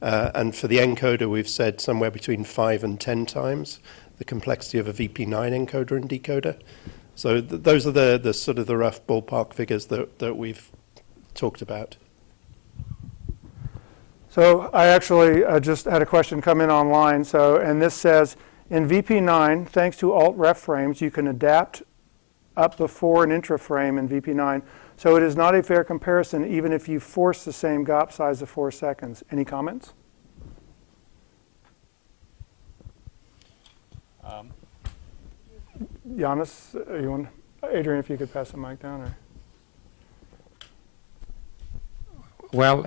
And for the encoder, we've said somewhere between 5 and 10 times the complexity of a VP9 encoder and decoder. So those are the sort of the rough ballpark figures that we've talked about. So I actually just had a question come in online. So, and this says, in VP9, thanks to alt-ref frames, you can adapt up before and intra frame in VP9. So it is not a fair comparison even if you force the same gap size of 4 seconds. Any comments? Giannis, Adrian, if you could pass the mic down. Or. Well,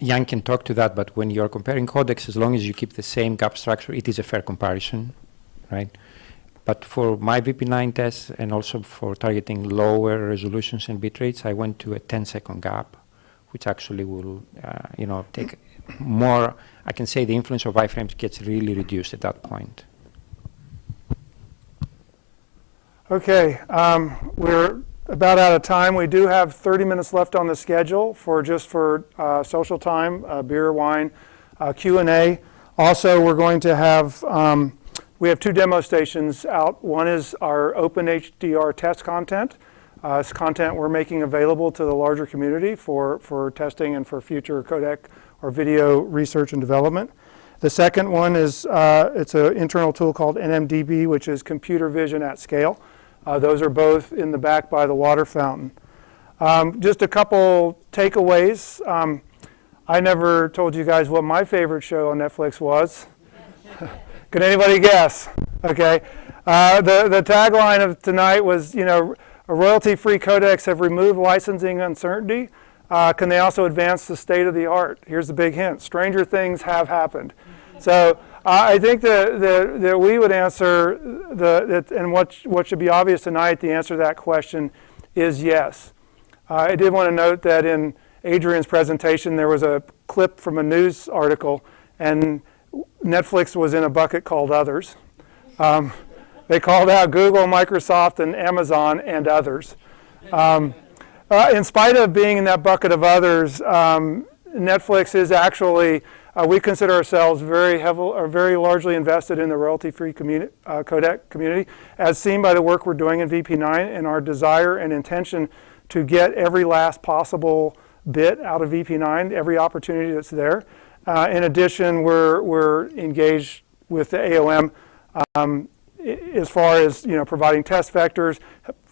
Jan can talk to that, but when you're comparing codecs, as long as you keep the same gap structure, it is a fair comparison, right? But for my VP9 tests and also for targeting lower resolutions and bit rates, I went to a 10-second gap, which actually will, take more. I can say the influence of iframes gets really reduced at that point. Okay, we're about out of time. We do have 30 minutes left on the schedule for social time, beer, wine, Q&A. Also, we're going to have. We have 2 demo stations out. One is our open HDR test content. It's content we're making available to the larger community for testing and for future codec or video research and development. The second one is it's an internal tool called NMDB, which is computer vision at scale. Those are both in the back by the water fountain. Just a couple takeaways. I never told you guys what my favorite show on Netflix was. Can anybody guess? Okay. The tagline of tonight was, you know, royalty-free codecs have removed licensing uncertainty. Can they also advance the state of the art? Here's the big hint. Stranger things have happened. So I think that we would answer, and what should be obvious tonight, the answer to that question is yes. I did want to note that in Adrian's presentation, there was a clip from a news article, and Netflix was in a bucket called others. They called out Google, Microsoft, and Amazon, and others. In spite of being in that bucket of others, Netflix is actually, we consider ourselves very largely invested in the royalty-free codec community, as seen by the work we're doing in VP9 and our desire and intention to get every last possible bit out of VP9, every opportunity that's there. In addition, we're engaged with the AOM as far as, you know, providing test vectors,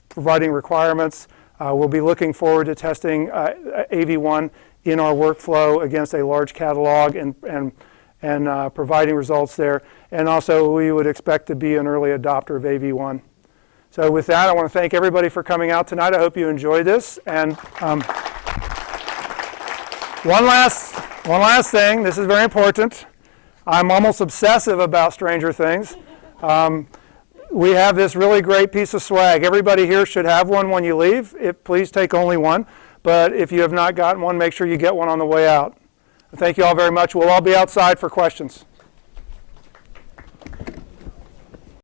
providing requirements. We'll be looking forward to testing AV1 in our workflow against a large catalog and providing results there. And also, we would expect to be an early adopter of AV1. So with that, I want to thank everybody for coming out tonight. I hope you enjoyed this. And one last thing. This is very important. I'm almost obsessive about Stranger Things. We have this really great piece of swag. Everybody here should have one when you leave. Please take only one. But if you have not gotten one, make sure you get one on the way out. Thank you all very much. We'll all be outside for questions.